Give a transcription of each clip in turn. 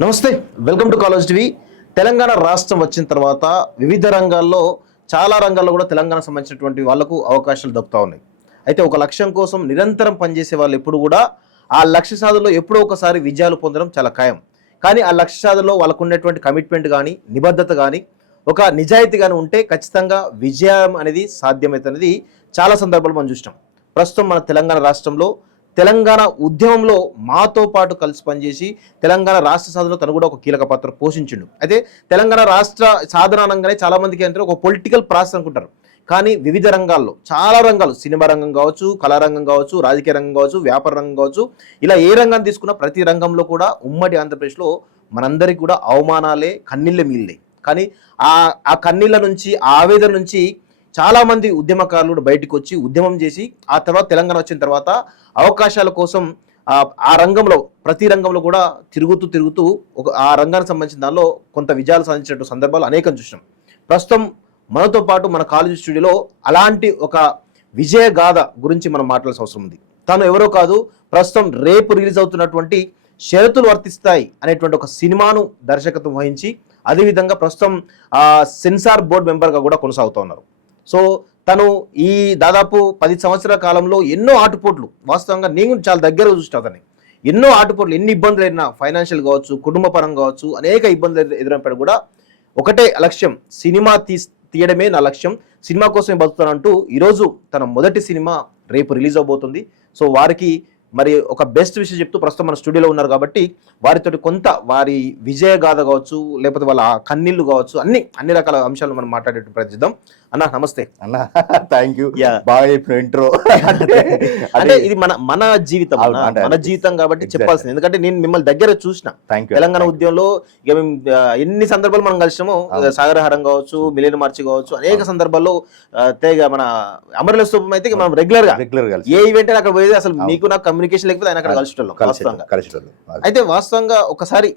నమస్తే, welcome to college TV. Telangana రాష్ట్రం వచ్చిన తర్వాత వివిధ రంగాల్లో చాలా రంగాల్లో కూడా తెలంగాణకు సంబంధించినటువంటి వాళ్లకు అవకాశాలు దక్కుతూ ఉన్నాయి. అయితే ఒక లక్ష్యం కోసం నిరంతరం పనిచేసే వాళ్ళు ఎప్పుడు కూడా ఆ లక్ష్య సాధనలో ఎప్పుడో ఒకసారి విజయాలు పొందడం చాలా ఖాయం. కానీ ఆ లక్ష్య సాధనలో వాళ్ళకు ఉన్నటువంటి కమిట్మెంట్ కానీ, నిబద్ధత కానీ, ఒక నిజాయితీ కానీ ఉంటే ఖచ్చితంగా విజయం అనేది సాధ్యమవుతున్నది చాలా సందర్భాలు మనం చూసినాం. ప్రస్తుతం మన తెలంగాణ రాష్ట్రంలో తెలంగాణ ఉద్యమంలో మాతో పాటు కలిసి పనిచేసి తెలంగాణ రాష్ట్ర సాధనలో తను కూడా ఒక కీలక పాత్ర పోషించిండు. అయితే తెలంగాణ రాష్ట్ర సాధన అనగానే చాలా మందికి అంటే ఒక పొలిటికల్ ప్రాసెస్ అనుకుంటారు. కానీ వివిధ రంగాల్లో చాలా రంగాలు, సినిమా రంగం కావచ్చు, కళారంగం కావచ్చు, రాజకీయ రంగం కావచ్చు, వ్యాపార రంగం కావచ్చు, ఇలా ఏ రంగాన్ని తీసుకున్నా ప్రతి రంగంలో కూడా ఉమ్మడి ఆంధ్రప్రదేశ్లో మనందరికీ కూడా అవమానాలే కన్నీళ్ళే మిగిలినాయి. కానీ ఆ కన్నీళ్ళ నుంచి, ఆ ఆవేదన నుంచి చాలామంది ఉద్యమకారులు బయటకు వచ్చి ఉద్యమం చేసి ఆ తర్వాత తెలంగాణ వచ్చిన తర్వాత అవకాశాల కోసం ఆ రంగంలో ప్రతి రంగంలో కూడా తిరుగుతూ ఆ రంగానికి సంబంధించిన దానిలో కొంత విజయాలు సాధించినటువంటి సందర్భాలు అనేకం చూసినాం. ప్రస్తుతం మనతో పాటు మన కాలేజీ స్టూడియోలో అలాంటి ఒక విజయ గాథ గురించి మనం మాట్లాడాల్సిన అవసరం ఉంది. తను ఎవరో కాదు, ప్రస్తుతం రేపు రిలీజ్ అవుతున్నటువంటి షరతులు వర్తిస్తాయి అనేటువంటి ఒక సినిమాను దర్శకత్వం వహించి అదేవిధంగా ప్రస్తుతం సెన్సార్ బోర్డు మెంబర్గా కూడా కొనసాగుతూ ఉన్నారు. సో తను ఈ దాదాపు 10 సంవత్సరాల కాలంలో ఎన్నో ఆటుపోట్లు, వాస్తవంగా నేను చాలా దగ్గర చూసిన అతన్ని, ఎన్నో ఆటుపోట్లు, ఎన్ని ఇబ్బందులు అయినా ఫైనాన్షియల్ కావచ్చు, కుటుంబ పరంగా కావచ్చు, అనేక ఇబ్బందులు ఎదురైనప్పుడు కూడా ఒకటే లక్ష్యం, సినిమా తీయడమే నా లక్ష్యం, సినిమా కోసమే బతుకుతానంటూ ఈరోజు తన మొదటి సినిమా రేపు రిలీజ్ అవబోతుంది. సో వారికి మరి ఒక బెస్ట్ విషయం చెప్తూ ప్రస్తుతం మన స్టూడియోలో ఉన్నారు కాబట్టి వారితో కొంత వారి విజయ గాథ కావచ్చు, లేకపోతే వాళ్ళ కన్నీళ్లు కావచ్చు, అన్ని రకాల అంశాలు మనం మాట్లాడేట్టు ప్రయత్నిద్దాం. అన్న నమస్తే. అన్న థ్యాంక్ యూ, బాగా చెప్పిన ఇంట్రో. అంటే ఇది మన జీవితం, మన జీవితం కాబట్టి చెప్పాల్సింది. ఎందుకంటే నేను మిమ్మల్ని దగ్గర చూసిన తెలంగాణ ఉద్యమంలో, ఇక మేము ఎన్ని సందర్భాలు మనం కలిసినామో, సాగరహారం కావచ్చు, మిలియన్ మార్చి కావచ్చు, అనేక సందర్భాల్లో మన అమరల స్థూపం అయితే మనం రెగ్యులర్ గా ఏ ఈవెంట్ అక్కడ పోయేది, అసలు మీకు నాకు కమ్యూనికేషన్ లేకపోతే ఆయన అక్కడ కలిసి. అయితే వాస్తవంగా ఒకసారి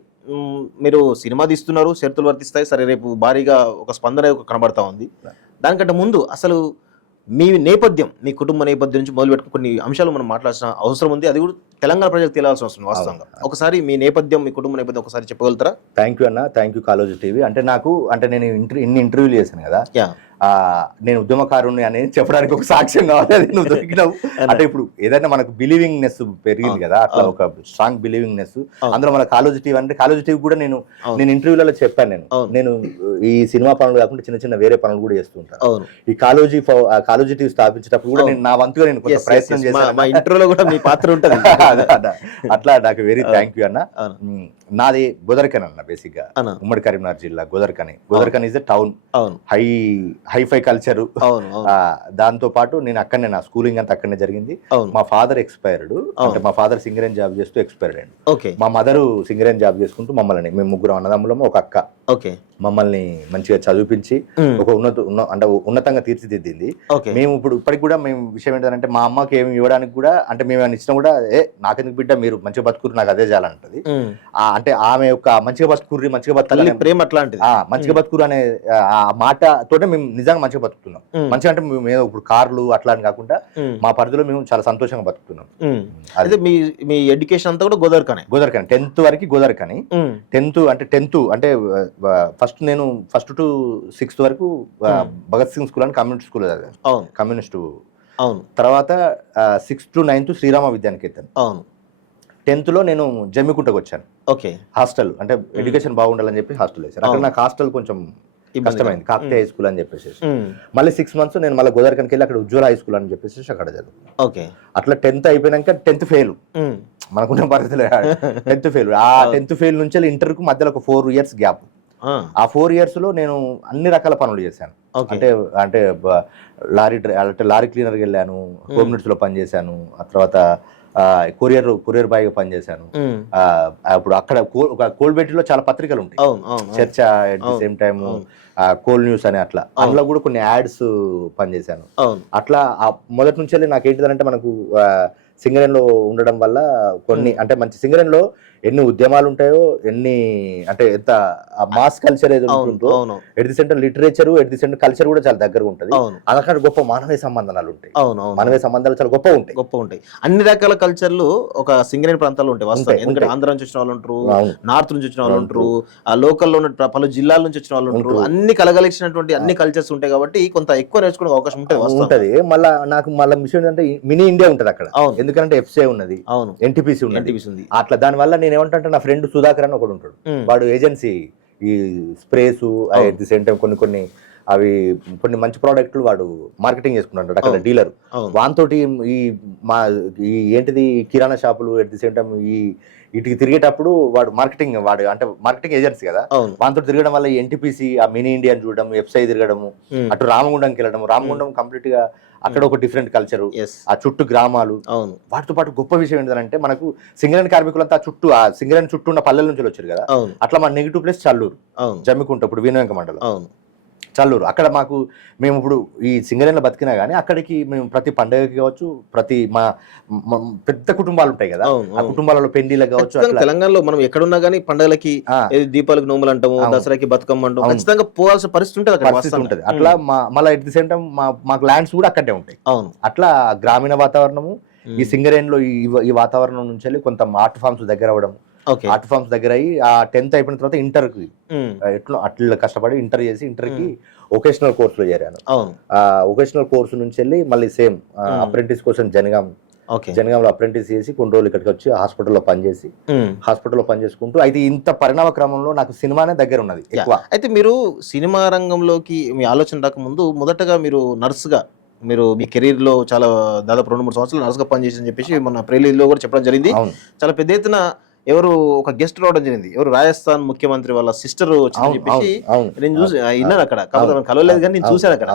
మీరు సినిమా తీస్తున్నారు, షరతులు వర్తిస్తాయి, సరే రేపు భారీగా ఒక స్పందన కనబడతా ఉంది. దానికంటే ముందు అసలు మీ నేపథ్యం, మీ కుటుంబ నేపథ్యం నుంచి మొదలు పెట్టుకుని కొన్ని అంశాలు మనం మాట్లాడాల్సిన అవసరం ఉంది. అది కూడా తెలంగాణ ప్రజలకు తెలియాల్సిన అవసరం వాస్తవంగా. ఒకసారి మీ నేపథ్యం, మీ కుటుంబ నేపథ్యం ఒకసారి చెప్పగలుగుతారా? థ్యాంక్ యూ అన్న, థ్యాంక్ యూ కాలేజ్ టీవీ. అంటే నేను ఇన్ని ఇంటర్వ్యూలు చేశాను కదా, నేను ఉద్యమకారుణ్ణి అనేది చెప్పడానికి ఒక సాక్ష్యం కావాలి. అది నువ్వు దొరికినావు. అంటే ఇప్పుడు ఏదైనా మనకు బిలీవింగ్నెస్ పెరిగింది కదా, అట్లా ఒక స్ట్రాంగ్ బిలీవింగ్నెస్. అందులో మన కాలేజ్ టీవీ అంటే, కాలేజ్ టీవీ కూడా నేను ఇంటర్వ్యూలలో చెప్పాను, నేను ఈ సినిమా పనులు కాకుండా చిన్న చిన్న వేరే పనులు కూడా చేస్తూ ఉంటాను. ఈ కాలేజ్ టీవీ స్థాపించేటప్పుడు కూడా నేను నా వంతుగా నేను కొంచెం ప్రయత్నం చేశాను. ఇంటర్వ్యూలో కూడా మీ పాత్ర ఉంటుంది. అట్లా నాకు వెరీ థ్యాంక్ యూ అన్న. నాది గోదర్కన్ అన్న, బేసిక్ గా ఉమ్మడి కరీంనగర్ జిల్లా గోదర్కన్ is a town, hi fi culture. దాంతో పాటు నేను అక్కడనే, నా స్కూలింగ్ అంతా అక్కడనే జరిగింది. మా ఫాదర్ ఎక్స్పైర్డ్, అంటే మా ఫాదర్ సింగరేన్ జాబ్ చేస్తూ ఎక్స్పైర్డ్ అండి. మా మదర్ సింగరేన్ జాబ్ చేసుకుంటూ మమ్మల్ని, మేము ముగ్గురు అన్నదమ్ములము, ఒక అక్క, మమ్మల్ని మంచిగా చదివించి ఒక ఉన్నతంగా తీర్చిదిద్దింది. మేము ఇప్పటికి కూడా మేము విషయం ఏంటంటే, మా అమ్మకి ఏమి ఇవ్వడానికి కూడా, అంటే మేము ఏమైనా ఇచ్చినా కూడా నాకెందుకు బిడ్డ, మీరు మంచిగా బతుకురు, నాకు అదే చాలంటది. అంటే ఆమె యొక్క మంచిగా బతుకుర్రి, మంచిగా బతకాలి ప్రేమ అట్లాంటిది, మంచిగా బతుకురు అనే ఆ మాట తోటే మేము నిజంగా మంచిగా బతుకుతున్నాం. మంచిగా అంటే మేము ఇప్పుడు కార్లు అట్లా అని కాకుండా మా పరిధిలో మేము చాలా సంతోషంగా బతుకుతున్నాం. అదే మీ ఎడ్యుకేషన్ అంతా కూడా గోదర్కనే 10th వరకు గోదర్కని. 10th అంటే నేను ఫస్ట్ టు 6th వరకు భగత్ సింగ్ స్కూల్ అని కమ్యూనిటీ స్కూల్ చదివాను, కమ్యూనిస్టు. తర్వాత 6th to 9th Srirama Vidyanikethan. 10th లో నేను జమ్మికుంటకు వచ్చాను. హాస్టల్ అంటే ఎడ్యుకేషన్ బాగుండాలని చెప్పి హాస్టల్ వేసాను. అక్కడ నాకు హాస్టల్ కొంచెం కష్టమైంది, కాకతీయ హై స్కూల్ అని చెప్పేసి. మళ్ళీ 6 months నేను మళ్ళీ గోదర్కన్కి వెళ్ళి అక్కడ ఉజ్వల హై స్కూల్ అని చెప్పేసి అక్కడ చదువు. అట్లా 10th అయిపోయినాక 10th ఫెయిల్, మనకున్న పరిస్థితులు 10th ఫెయిల్. ఆ 10th ఫెయిల్ నుంచి ఇంటర్కు మధ్యలో ఒక 4 years గ్యాప్. ఆ 4 years లో నేను అన్ని రకాల పనులు చేశాను. అంటే లారీ క్లీనర్కి వెళ్ళాను, హోమ్ నీడ్స్ లో పనిచేశాను. ఆ తర్వాత కొరియర్ బాయ్ గా పనిచేశాను. అప్పుడు అక్కడ కోల్బెట్టిలో చాలా పత్రికలు ఉంటాయి, చర్చ, at the same time coal news అని, అట్లా అందులో కూడా కొన్ని యాడ్స్ పనిచేశాను. అట్లా మొదటి నుంచి నాకు ఏంటిదంటే, మనకు సింగరేణిలో ఉండడం వల్ల కొన్ని అంటే మంచి సింగరేణిలో ఎన్ని ఉద్యమాలు ఉంటాయో ఎన్ని అంటే ఎంత మాస్ కల్చర్ ఏదో ఉంటుందో at the centre literature at the centre culture కూడా చాలా దగ్గరగా ఉంటుంది. అలాంటి గొప్ప మానవీయ సంబంధాలు ఉంటాయి. మానవీయ సంబంధాలు చాలా గొప్ప ఉంటాయి. అన్ని రకాల కల్చర్లు ఒక సింగరేణి ప్రాంతాల్లో ఉంటాయి వాస్తవం. ఎందుకంటే ఆంధ్ర నుంచి వచ్చిన వాళ్ళు ఉంటారు, నార్త్ నుంచి వచ్చిన వాళ్ళు ఉంటారు, ఆ లోకల్లో ఉన్న పలు జిల్లాల నుంచి వచ్చిన వాళ్ళు ఉంటారు. అన్ని కలగలిసినటువంటి అన్ని కల్చర్స్ ఉంటాయి కాబట్టి కొంత ఎక్కువ నేర్చుకునే అవకాశం ఉంటుంది. మళ్ళీ నాకు మళ్ళీ విషయం ఏంటంటే మినీ ఇండియా ఉంటది అక్కడ. ఎందుకంటే ఎఫ్సిఐ ఉన్నది, ఎన్టీపీసీ ఉంది. అట్లా దాని వల్ల నేను ఏమంటే నా ఫ్రెండ్ సుధాకర్ అని ఒకడు ఉంటాడు. వాడు ఏజెన్సీ ఈ sprays at the same time కొన్ని మంచి ప్రోడక్ట్లు వాడు మార్కెటింగ్ చేసుకుంటాడు అక్కడ డీలర్. వానితోటి ఈ ఏంటిది కిరాణా షాపులు ఎట్ ది సేమ్ టైం ఇటుకి తిరిగేటప్పుడు వాడు అంటే మార్కెటింగ్ ఏజెన్సీ కదా, వానితో తిరగడం వల్ల ఈ ఎన్టీపీసీ ఆ మినీ ఇండియా చూడడం, ఎఫ్సిఐ తిరగడము, అటు రామగుండంకి వెళ్ళడం. రామగుండం కంప్లీట్ గా అక్కడ ఒక డిఫరెంట్ కల్చర్, ఆ చుట్టూ గ్రామాలు. వాటితో పాటు గొప్ప విషయం ఏంటంటే మనకు సింగరేణి కార్మికులంతా ఆ సింగరేణి చుట్టూ ఉన్న పల్లెల నుంచి వచ్చారు కదా. అట్లా మన నెగిటివ్ ప్లేస్ చల్లూరు, జమ్మికుంట, ఇప్పుడు వినయంక మండలం చల్లూరు. అక్కడ మేము ఇప్పుడు ఈ సింగరేణిలో బతికినా గానీ అక్కడికి మేము ప్రతి పండుగకి కావచ్చు, మా పెద్ద కుటుంబాలు ఉంటాయి కదా, ఆ కుటుంబాలలో పెళ్లిలకు కావచ్చు. తెలంగాణలో మనం ఎక్కడున్నా గానీ పండుగలకి దీపాలకు నోములు అంటాము, దసరాకి బతుకమ్మ అంటాము, ఖచ్చితంగా పోవాల్సిన పరిస్థితి ఉంటుంది. అట్లా మళ్ళీ ఎట్ ది సేమ్ టైం మాకు ల్యాండ్స్ కూడా అక్కడే ఉంటాయి. అట్లా గ్రామీణ వాతావరణము ఈ సింగరేణిలో ఈ వాతావరణం నుంచి వెళ్ళి కొంత ఆర్ట్ ఫార్మ్స్ దగ్గర అవ్వడం, ఆర్ట్ ఫార్మ్స్ దగ్గర అయ్యి ఆ 10th అయిపోయిన తర్వాత ఇంటర్కి అట్లా కష్టపడి ఇంటర్ చేసి ఇంటర్కి వొకేషనల్ కోర్సులో చేరాను. ఆ వొకేషనల్ కోర్సు నుంచి వెళ్ళి మళ్ళీ సేమ్ అప్రెంటిస్ కోసం జనగాంలో అప్రెంటిస్ చేసి కొన్ని రోజులు ఇక్కడికి వచ్చి హాస్పిటల్లో పనిచేసుకుంటూ అయితే ఇంత పరిణామ క్రమంలో నాకు సినిమానే దగ్గర ఉన్నది ఎక్కువ. అయితే మీరు సినిమా రంగంలోకి మీ ఆలోచన రాకముందు మొదటగా మీరు నర్సుగా మీరు మీ కెరీర్ లో చాలా దాదాపు 2-3 సంవత్సరాలు నర్సుగా పనిచేసి అని చెప్పేసి మన ప్రేలీలో కూడా చెప్పడం జరిగింది. చాలా పెద్ద ఎత్తున ఎవరు ఒక గెస్ట్ రావడం జరిగింది, ఎవరు రాజస్థాన్ ముఖ్యమంత్రి వాళ్ళ సిస్టర్ వచ్చిందని చెప్పేసి నేను చూసి విన్నాను అక్కడ. కాకపోతే కలవలేదు కానీ నేను చూశాను అక్కడ.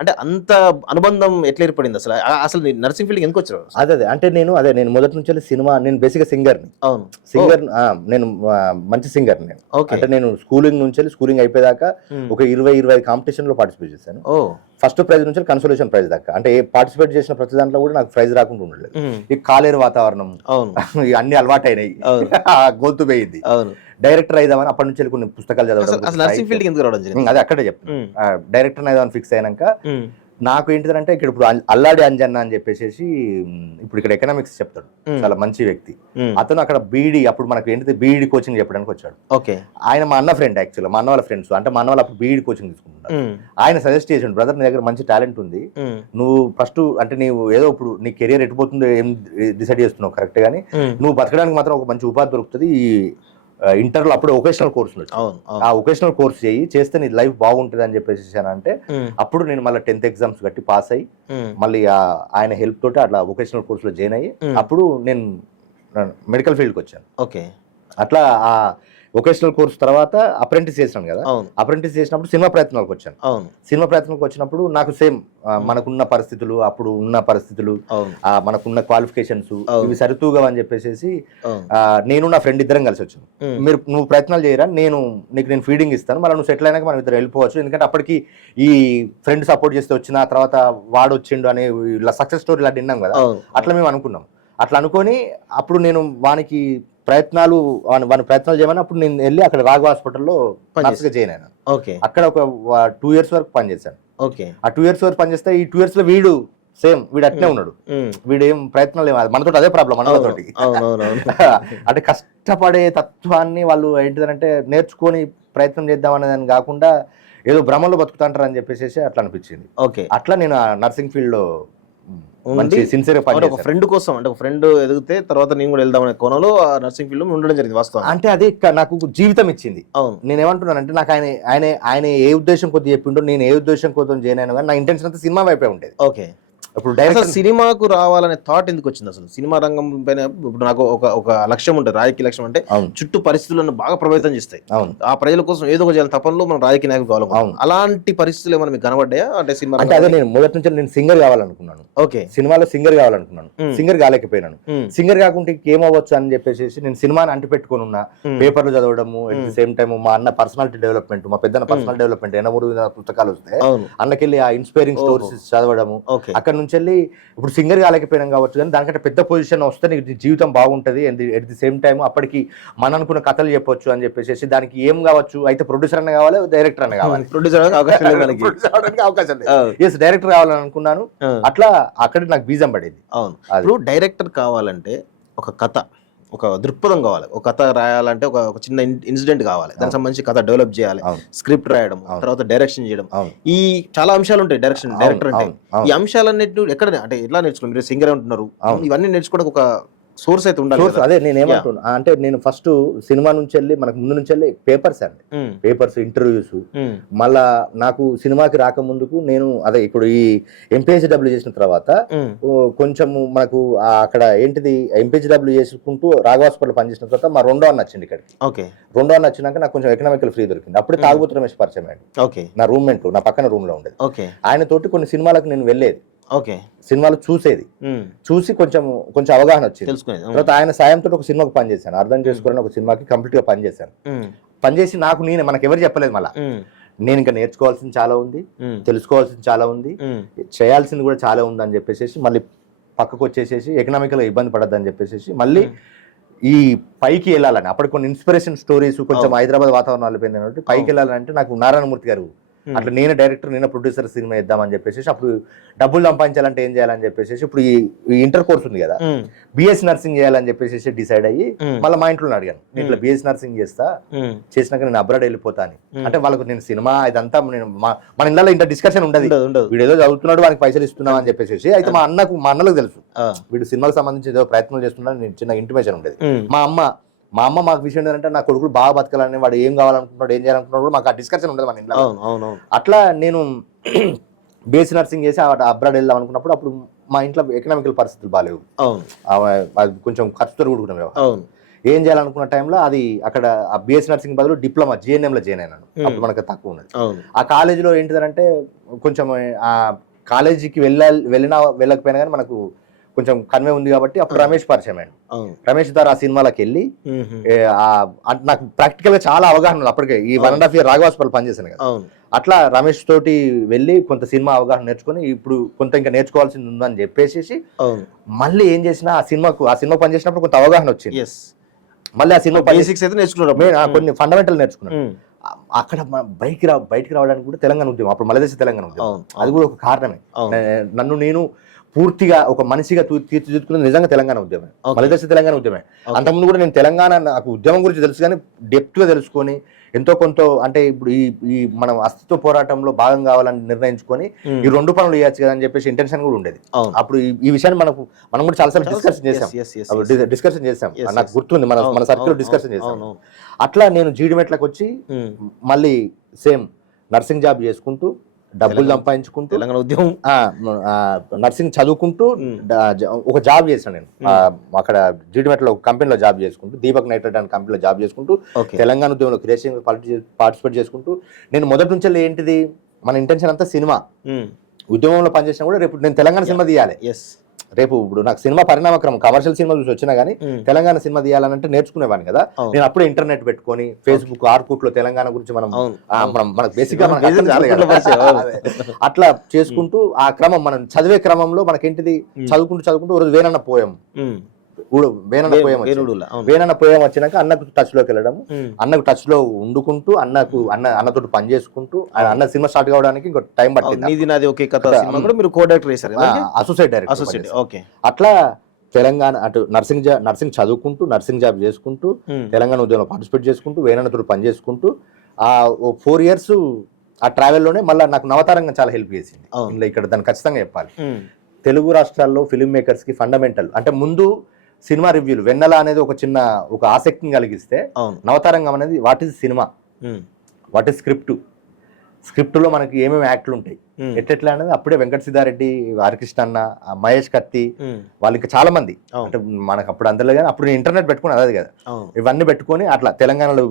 అంటే అంత అనుబంధం ఎట్లా ఏర్పడింది అసలు నర్సింగ్ ఫీల్డ్ ఎందుకు వచ్చారు? అంటే నేను మొదటి నుంచి సినిమా, నేను బేసిక్ సింగర్, నేను మంచి సింగర్. అంటే నేను స్కూలింగ్ అయిపోయాక ఒక 20-25 కాంపిటీషన్ లో పార్టిసిపేట్ చేశాను. ఫస్ట్ ప్రైజ్ నుంచి కన్సోలేషన్ ప్రైజ్ దాకా. అంటే పార్టిసిపేట్ చేసిన ప్రతి దాంట్లో కూడా నాకు ప్రైజ్ రాకుండా ఉండలేదు. ఈ కాలేరు వాతావరణం అన్ని అలవాటైనాయి, గొంతు పోయింది. డైరెక్టర్ అయిదామని అప్పటి నుంచి కొన్ని పుస్తకాలు చదవడం, అది అక్కడే చెప్పాను. డైరెక్టర్ అయిదామని ఫిక్స్ అయినాక నాకు ఏంటిదంటే ఇక్కడ ఇప్పుడు అల్లాడి అంజన్న అని చెప్పేసి ఇప్పుడు ఇక్కడ ఎకనామిక్స్ చెప్తాడు, చాలా మంచి వ్యక్తి అతను. అక్కడ బీఈడి అప్పుడు మనకు ఏంటిది బీఈడి కోచింగ్ చెప్పడానికి వచ్చాడు. ఆయన మా అన్న ఫ్రెండ్, యాక్చువల్గా మా అన్న వాళ్ళ ఫ్రెండ్స్. అంటే మా అన్న వాళ్ళు అప్పుడు బీఈడి కోచింగ్ తీసుకుంటున్నారు. ఆయన సజెస్ట్ చేసాడు, బ్రదర్ నీ దగ్గర మంచి టాలెంట్ ఉంది, నువ్వు ఫస్ట్ అంటే నీవు ఏదో ఇప్పుడు నీ కెరియర్ ఎట్టుపోతుందో ఏం డిసైడ్ చేస్తున్నావు కరెక్ట్, కానీ నువ్వు బతకడానికి మాత్రం ఒక మంచి ఉపాధి దొరుకుతుంది. ఇంటర్లో అప్పుడు వొకేషనల్ కోర్సు, ఆ వొకేషనల్ కోర్స్ చేస్తే నీ లైఫ్ బాగుంటుంది అని చెప్పేసి అంటే అప్పుడు నేను మళ్ళీ 10th ఎగ్జామ్స్ కట్టి పాస్ అయ్యి మళ్ళీ ఆయన హెల్ప్ తోటి అట్లా వొకేషనల్ కోర్సులో జాయిన్ అయ్యి అప్పుడు నేను మెడికల్ ఫీల్డ్కి వచ్చాను. అట్లా ఆ వొకేషనల్ కోర్స్ తర్వాత అప్రెంటిస్ చేసాను కదా. అప్రెంటిస్ చేసినప్పుడు సినిమా ప్రయత్నాలకు వచ్చాను. సినిమా ప్రయత్నాలకు వచ్చినప్పుడు నాకు సేమ్ మనకున్న పరిస్థితులు, అప్పుడు ఉన్న పరిస్థితులు, మనకున్న క్వాలిఫికేషన్స్ ఇవి సరితూగా అని చెప్పేసి నేను నా ఫ్రెండ్ ఇద్దరం కలిసి వచ్చాను. నువ్వు ప్రయత్నాలు చేయరా, నీకు ఫీడింగ్ ఇస్తాను, మళ్ళీ నువ్వు సెటిల్ అయినాక మనం ఇద్దరు వెళ్ళిపోవచ్చు. ఎందుకంటే అప్పటికి ఈ ఫ్రెండ్ సపోర్ట్ చేస్తే వచ్చిన తర్వాత వాడు వచ్చిండు అనే ఇలా సక్సెస్ స్టోరీ ఇలా విన్నాం కదా. అట్లా మేము అనుకున్నాం. అట్లా అనుకొని అప్పుడు నేను వానికి ప్రయత్నాలు చేయమని అప్పుడు నేను వెళ్ళి అక్కడ రాఘవ హాస్పిటల్లో జాయిన్ అయినాను. అక్కడ ఒక 2 years వరకు పనిచేశాను. ఆ 2 years వరకు పనిచేస్తే ఈ 2 years లో వీడు అట్నే ఉన్నాడు. వీడు ఏం ప్రయత్నాలు మనతో అదే ప్రాబ్లం మనతోటి. అంటే కష్టపడే తత్వాన్ని వాళ్ళు ఏంటిదంటే నేర్చుకొని ప్రయత్నం చేద్దాం అనేదాన్ని కాకుండా ఏదో భ్రమలో బతుకుతాంటారు అని చెప్పేసి అట్లా అనిపించింది. అట్లా నేను నర్సింగ్ ఫీల్డ్ లో ఒక ఫ్రెండ్ కోసం, అంటే ఒక ఫ్రెండ్ ఎదిగితే తర్వాత నేను కూడా వెళ్దామనే కోణంలో నర్సింగ్ ఫీల్డ్ లో ఉండడం జరిగింది వాస్తవం. అంటే అదే నాకు జీవితం ఇచ్చింది. నేను ఏమంటున్నానంటే నాకు ఆయన ఏ ఉద్దేశం కొద్ది చెప్పిండో నేను ఏ ఉద్దేశం కోసం జాయిన్ అయినా కానీ నా ఇంటెన్షన్ అంతా సినిమా వైపే ఉండేది. ఇప్పుడు డైరెక్ట్ సినిమాకు రావాలనే థాట్ ఎందుకు వచ్చింది అసలు? సినిమా రంగం పైన ఇప్పుడు నాకు ఒక లక్ష్యం ఉంటుంది, రాజకీయ లక్ష్యం. అంటే చుట్టూ పరిస్థితులను బాగా ప్రభావితం చేస్తాయి. ఆ ప్రజల కోసం ఏదో ఒక చేయాలి తపనలో మనం రాజకీయ నాయకులు కావాలి. అలాంటి పరిస్థితులు ఏమైనా మీకు కనబడ్డాయా? అంటే సినిమా అంటే అదే నేను మొదటి నుంచి నేను సింగర్ కావాలనుకున్నాను. సినిమాలో సింగర్ కావాలనుకున్నాను, సింగర్ కాలేకపోయినాను. సింగర్ కాకుంటే ఏమవ్వచ్చు అని చెప్పేసి నేను సినిమాని అంటి పెట్టుకుని ఉన్నా, పేపర్లు చదవడము, అట్ ది సేమ్ టైం మా అన్న పర్సనాలిటీ డెవలప్మెంట్, మా పెద్ద పర్సనల్ డెవలప్మెంట్ 83 పుస్తకాలు వస్తే అన్నకెళ్ళి ఆ ఇన్స్పైరింగ్ స్టోరీస్ చదవడము, అక్కడ నుంచి వెళ్ళి ఇప్పుడు సింగర్ కాలేకపోయినాం కావచ్చు, కానీ దానికంటే పెద్ద పొజిషన్ వస్తే నీకు జీవితం బాగుంటుంది, ఎట్ ది సేమ్ టైం అప్పటికి మన అనుకున్న కథలు చెప్పొచ్చు అని చెప్పేసి దానికి ఏం కావచ్చు, అయితే ప్రొడ్యూసర్ అన్న కావాలి, డైరెక్టర్ అన్న కావాలి. ప్రొడ్యూసర్ అవకాశం లేదు, డైరెక్టర్ కావాలని అనుకున్నాను. అట్లా అక్కడ నాకు బీజం పడేది. అవును, ఇప్పుడు డైరెక్టర్ కావాలంటే ఒక కథ, ఒక దృక్పథం కావాలి. ఒక కథ రాయాలంటే ఒక చిన్న ఇన్సిడెంట్ కావాలి, దానికి సంబంధించి కథ డెవలప్ చేయాలి, స్క్రిప్ట్ రాయడం, తర్వాత డైరెక్షన్ చేయడం, ఈ చాలా అంశాలు ఉంటాయి డైరెక్టర్ అంటే. ఈ అంశాలన్నిటి ఎక్కడ అంటే ఎట్లా నేర్చుకున్నారు? మీరు సింగర్ అంటున్నారు, ఇవన్నీ నేర్చుకోవడానికి ఒక సోర్స్ అయితే ఉండాలి. అదే నేను ఏమంటున్నా అంటే, నేను ఫస్ట్ సినిమా నుంచి వెళ్ళి మనకు ముందు నుంచి వెళ్ళి పేపర్స్ అండి, పేపర్స్, ఇంటర్వ్యూస్. మళ్ళా నాకు సినిమాకి రాకముందుకు నేను అదే ఇప్పుడు ఈ ఎంపీహెచ్డబ్ల్యూ చేసిన తర్వాత కొంచెం మనకు అక్కడ ఏంటిది ఎంపీహెచ్డబ్ల్యూ చేసుకుంటూ రాఘవ హాస్పిటల్ పనిచేసిన తర్వాత మా రెండో అన్న వచ్చింది ఇక్కడికి. రెండో అన్న వచ్చినాక నాకు కొంచెం ఎకనామికల్ ఫ్రీ దొరికింది. అప్పుడే తాగుబోతు రమేష్ పరిచయం అయ్యాడు, నా రూమ్మేట్, నా పక్కన రూమ్ లో ఉండేది. ఆయన తోటి కొన్ని సినిమాలకు నేను వెళ్ళేది, సినిమాలు చూసేది, చూసి కొంచెం అవగాహన వచ్చింది. తర్వాత ఆయన సాయంతో ఒక సినిమాకి పనిచేశాను, అర్థం చేసుకోవాలని ఒక సినిమాకి కంప్లీట్ గా పనిచేశాను. పనిచేసి మనకు ఎవరు చెప్పలేదు, మళ్ళీ నేను ఇంకా నేర్చుకోవాల్సింది చాలా ఉంది, తెలుసుకోవాల్సింది చాలా ఉంది, చేయాల్సింది కూడా చాలా ఉంది అని చెప్పేసి మళ్ళీ పక్కకు వచ్చేసేసి ఎకనామికల్ గా ఇబ్బంది పడద్దని చెప్పేసి మళ్ళీ ఈ పైకి వెళ్ళాలని, అప్పటికి కొన్ని ఇన్స్పిరేషన్ స్టోరీస్, కొంచెం హైదరాబాద్ వాతావరణం వెళ్ళిపోయింది కాబట్టి పైకి వెళ్ళాలంటే నాకు నారాయణమూర్తి గారు అట్లా నేనే డైరెక్టర్, నేనే ప్రొడ్యూసర్ సినిమా ఇద్దామని చెప్పేసి అప్పుడు డబ్బులు సంపాదించాలంటే ఏం చేయాలని చెప్పేసి ఇప్పుడు ఈ ఇంటర్ కోర్స్ ఉంది కదా, బిఎస్సి నర్సింగ్ చేయాలని చెప్పేసి డిసైడ్ అయ్యి మళ్ళీ మా ఇంట్లో అడిగాను, నేను ఇట్లా బిఎస్సి నర్సింగ్ చేసినాక నేను అబ్రాడ్ వెళ్ళిపోతా అని. అంటే వాళ్ళకు నేను సినిమా ఇదంతా మన ఇళ్ళలో ఇంత డిస్కషన్ ఉండదు, వీడు ఏదో చదువుతున్నాడు వానికి పైసలు ఇస్తున్నాం అని చెప్పేసి. అయితే మా అన్నలకు తెలుసు వీడు సినిమాకి సంబంధించి ఏదో ప్రయత్నం చేస్తున్నాడు, చిన్న ఇంటిమేషన్ ఉండేది. మా అమ్మ మాకు విషయం ఏంటంటే నా కొడుకులు బాగా బతకాలని, వాడు ఏం కావాలనుకుంటున్నాడు, ఏం చేయాలనుకుంటున్నాడు, మాకు ఆ డిస్కషన్ ఉండదు మన ఇంట్లో. అట్లా నేను బీఎస్సీ నర్సింగ్ చేసి అబ్రాడ్ వెళ్దాం అనుకున్నప్పుడు అప్పుడు మా ఇంట్లో ఎకనామికల్ పరిస్థితులు బాగాలేవు, అది కొంచెం ఖర్చుతో కూడుకున్నాం. ఏం చేయాలనుకున్న టైంలో అది అక్కడ ఆ బీఎస్సీ నర్సింగ్ బదులు డిప్లొమా జిఎన్ఎం లో జాయిన్ అయినాను. అప్పుడు మనకు తక్కువ ఉన్నది. ఆ కాలేజీలో ఏంటిదంటే కొంచెం ఆ కాలేజీకి వెళ్ళకపోయినా కానీ మనకు కొంచెం కన్వే ఉంది కాబట్టి అప్పుడు రమేష్ పరిచయం అయ్యాడు. రమేష్ ద్వారా ఆ సినిమాలకు వెళ్ళి నాకు ప్రాక్టికల్ గా చాలా అవగాహన ఉంది. అప్పటికే ఈ 1.5 year రాఘవ హాస్పిటల్ పనిచేశాను కదా, అట్లా రమేష్ తోటి వెళ్ళి కొంత సినిమా అవగాహన నేర్చుకుని ఇప్పుడు కొంత ఇంకా నేర్చుకోవాల్సింది ఉందని చెప్పేసి మళ్ళీ ఏం చేసినా ఆ సినిమా పనిచేసినప్పుడు కొంత అవగాహన వచ్చింది. మళ్ళీ ఆ సినిమా బేసిక్స్ అయితే నేర్చుకున్నాను, కొన్ని ఫండమెంటల్ నేర్చుకున్నాను. అక్కడ బయటికి రావడానికి కూడా తెలంగాణ ఉద్యమం, అప్పుడు మలదేశ తెలంగాణ ఉద్యమం, అది కూడా ఒక కారణమే. నన్ను నేను పూర్తిగా ఒక మనిషిగా తీర్చిదిద్దుకున్నది నిజంగా తెలంగాణ ఉద్యమం, మలదేశ తెలంగాణ ఉద్యమం. అంతకుముందు కూడా నేను తెలంగాణ నాకు ఉద్యమం గురించి తెలుసు, కానీ డెప్త్ గా తెలుసుకొని ఎంతో కొంత అంటే ఇప్పుడు ఈ మనం అస్తిత్వ పోరాటంలో భాగం కావాలని నిర్ణయించుకొని ఈ 2 పనులు చేయొచ్చు కదా అని చెప్పేసి ఇంటెన్షన్ కూడా ఉండేది. అప్పుడు ఈ విషయాన్ని మనం కూడా చాలాసార్లు డిస్కషన్ చేసాం, నాకు గుర్తుంది, మన సర్కిల్ డిస్కషన్ చేసాం. అట్లా నేను జీడిమెట్లకు వచ్చి మళ్ళీ సేమ్ నర్సింగ్ జాబ్ చేసుకుంటూ డబ్బులు సంపాదించుకుంటూ తెలంగాణ ఉద్యమం నర్సింగ్ చదువుకుంటూ ఒక జాబ్ చేశాను నేను. అక్కడ జీడిమెట్లో ఒక కంపెనీలో జాబ్ చేసుకుంటూ, దీపక్ నైట్రేట్ అనే కంపెనీలో జాబ్ చేసుకుంటూ తెలంగాణ ఉద్యమంలో క్రియేషన్ పార్టిసిపేట్ చేసుకుంటూ నేను మొదటి నుంచి ఏంటిది మన ఇంటెన్షన్ అంతా సినిమా. ఉద్యమంలో పనిచేసినా కూడా రేపు నేను తెలంగాణ సినిమా తీయాలి. రేపు ఇప్పుడు నాకు సినిమా పరిణామక్రమం కమర్షియల్ సినిమా చూసి వచ్చినా కానీ తెలంగాణ సినిమా తీయాలంటే నేర్చుకునేవాడిని కదా. నేను అప్పుడే ఇంటర్నెట్ పెట్టుకొని ఫేస్బుక్ ఆర్కుట్ లో తెలంగాణ గురించి మనకు బేసిక్ గా అట్లా చేసుకుంటూ ఆ క్రమం మనం చదివే క్రమంలో మనకేంటిది చదువుకుంటూ రోజు వేనన్న పోయం వచ్చినాక అన్నకు టచ్ లోకి వెళ్ళడం, అన్నకు టచ్ లో ఉండుకుంటూ అన్నతో పని చేసుకుంటూ అన్న సినిమా స్టార్ట్ కావడానికి ఇంకో టైం పట్టింది. Associate director. అట్లా తెలంగాణ అటు నర్సింగ్ చదువుకుంటూ నర్సింగ్ జాబ్ చేసుకుంటూ తెలంగాణ ఉద్యమంలో పార్టిసిపేట్ చేసుకుంటూ వేనన్నతో పని చేసుకుంటూ ఆ 4 years ఆ ట్రావెల్లోనే మళ్ళీ నాకు నవతారంగా చాలా హెల్ప్ చేసింది. ఇక్కడ దాన్ని ఖచ్చితంగా చెప్పాలి. తెలుగు రాష్ట్రాల్లో ఫిల్మ్ మేకర్స్ కి ఫండమెంటల్ అంటే ముందు సినిమా రివ్యూలు వెన్నెల అనేది ఒక ఆసక్తిని కలిగిస్తే నవతారంగం అనేది what is cinema, what is script లో మనకి ఏమేమి యాక్ట్లు ఉంటాయి ఎట్లా అనేది అప్పుడే వెంకట సిద్ధారెడ్డి, హరికృష్ణ అన్న, మహేష్ కత్తి వాళ్ళు ఇంకా చాలా మంది అంటే మనకు అప్పుడు అందరిలో కానీ అప్పుడు ఇంటర్నెట్ పెట్టుకుని అదే కదా ఇవన్నీ పెట్టుకొని అట్లా తెలంగాణలో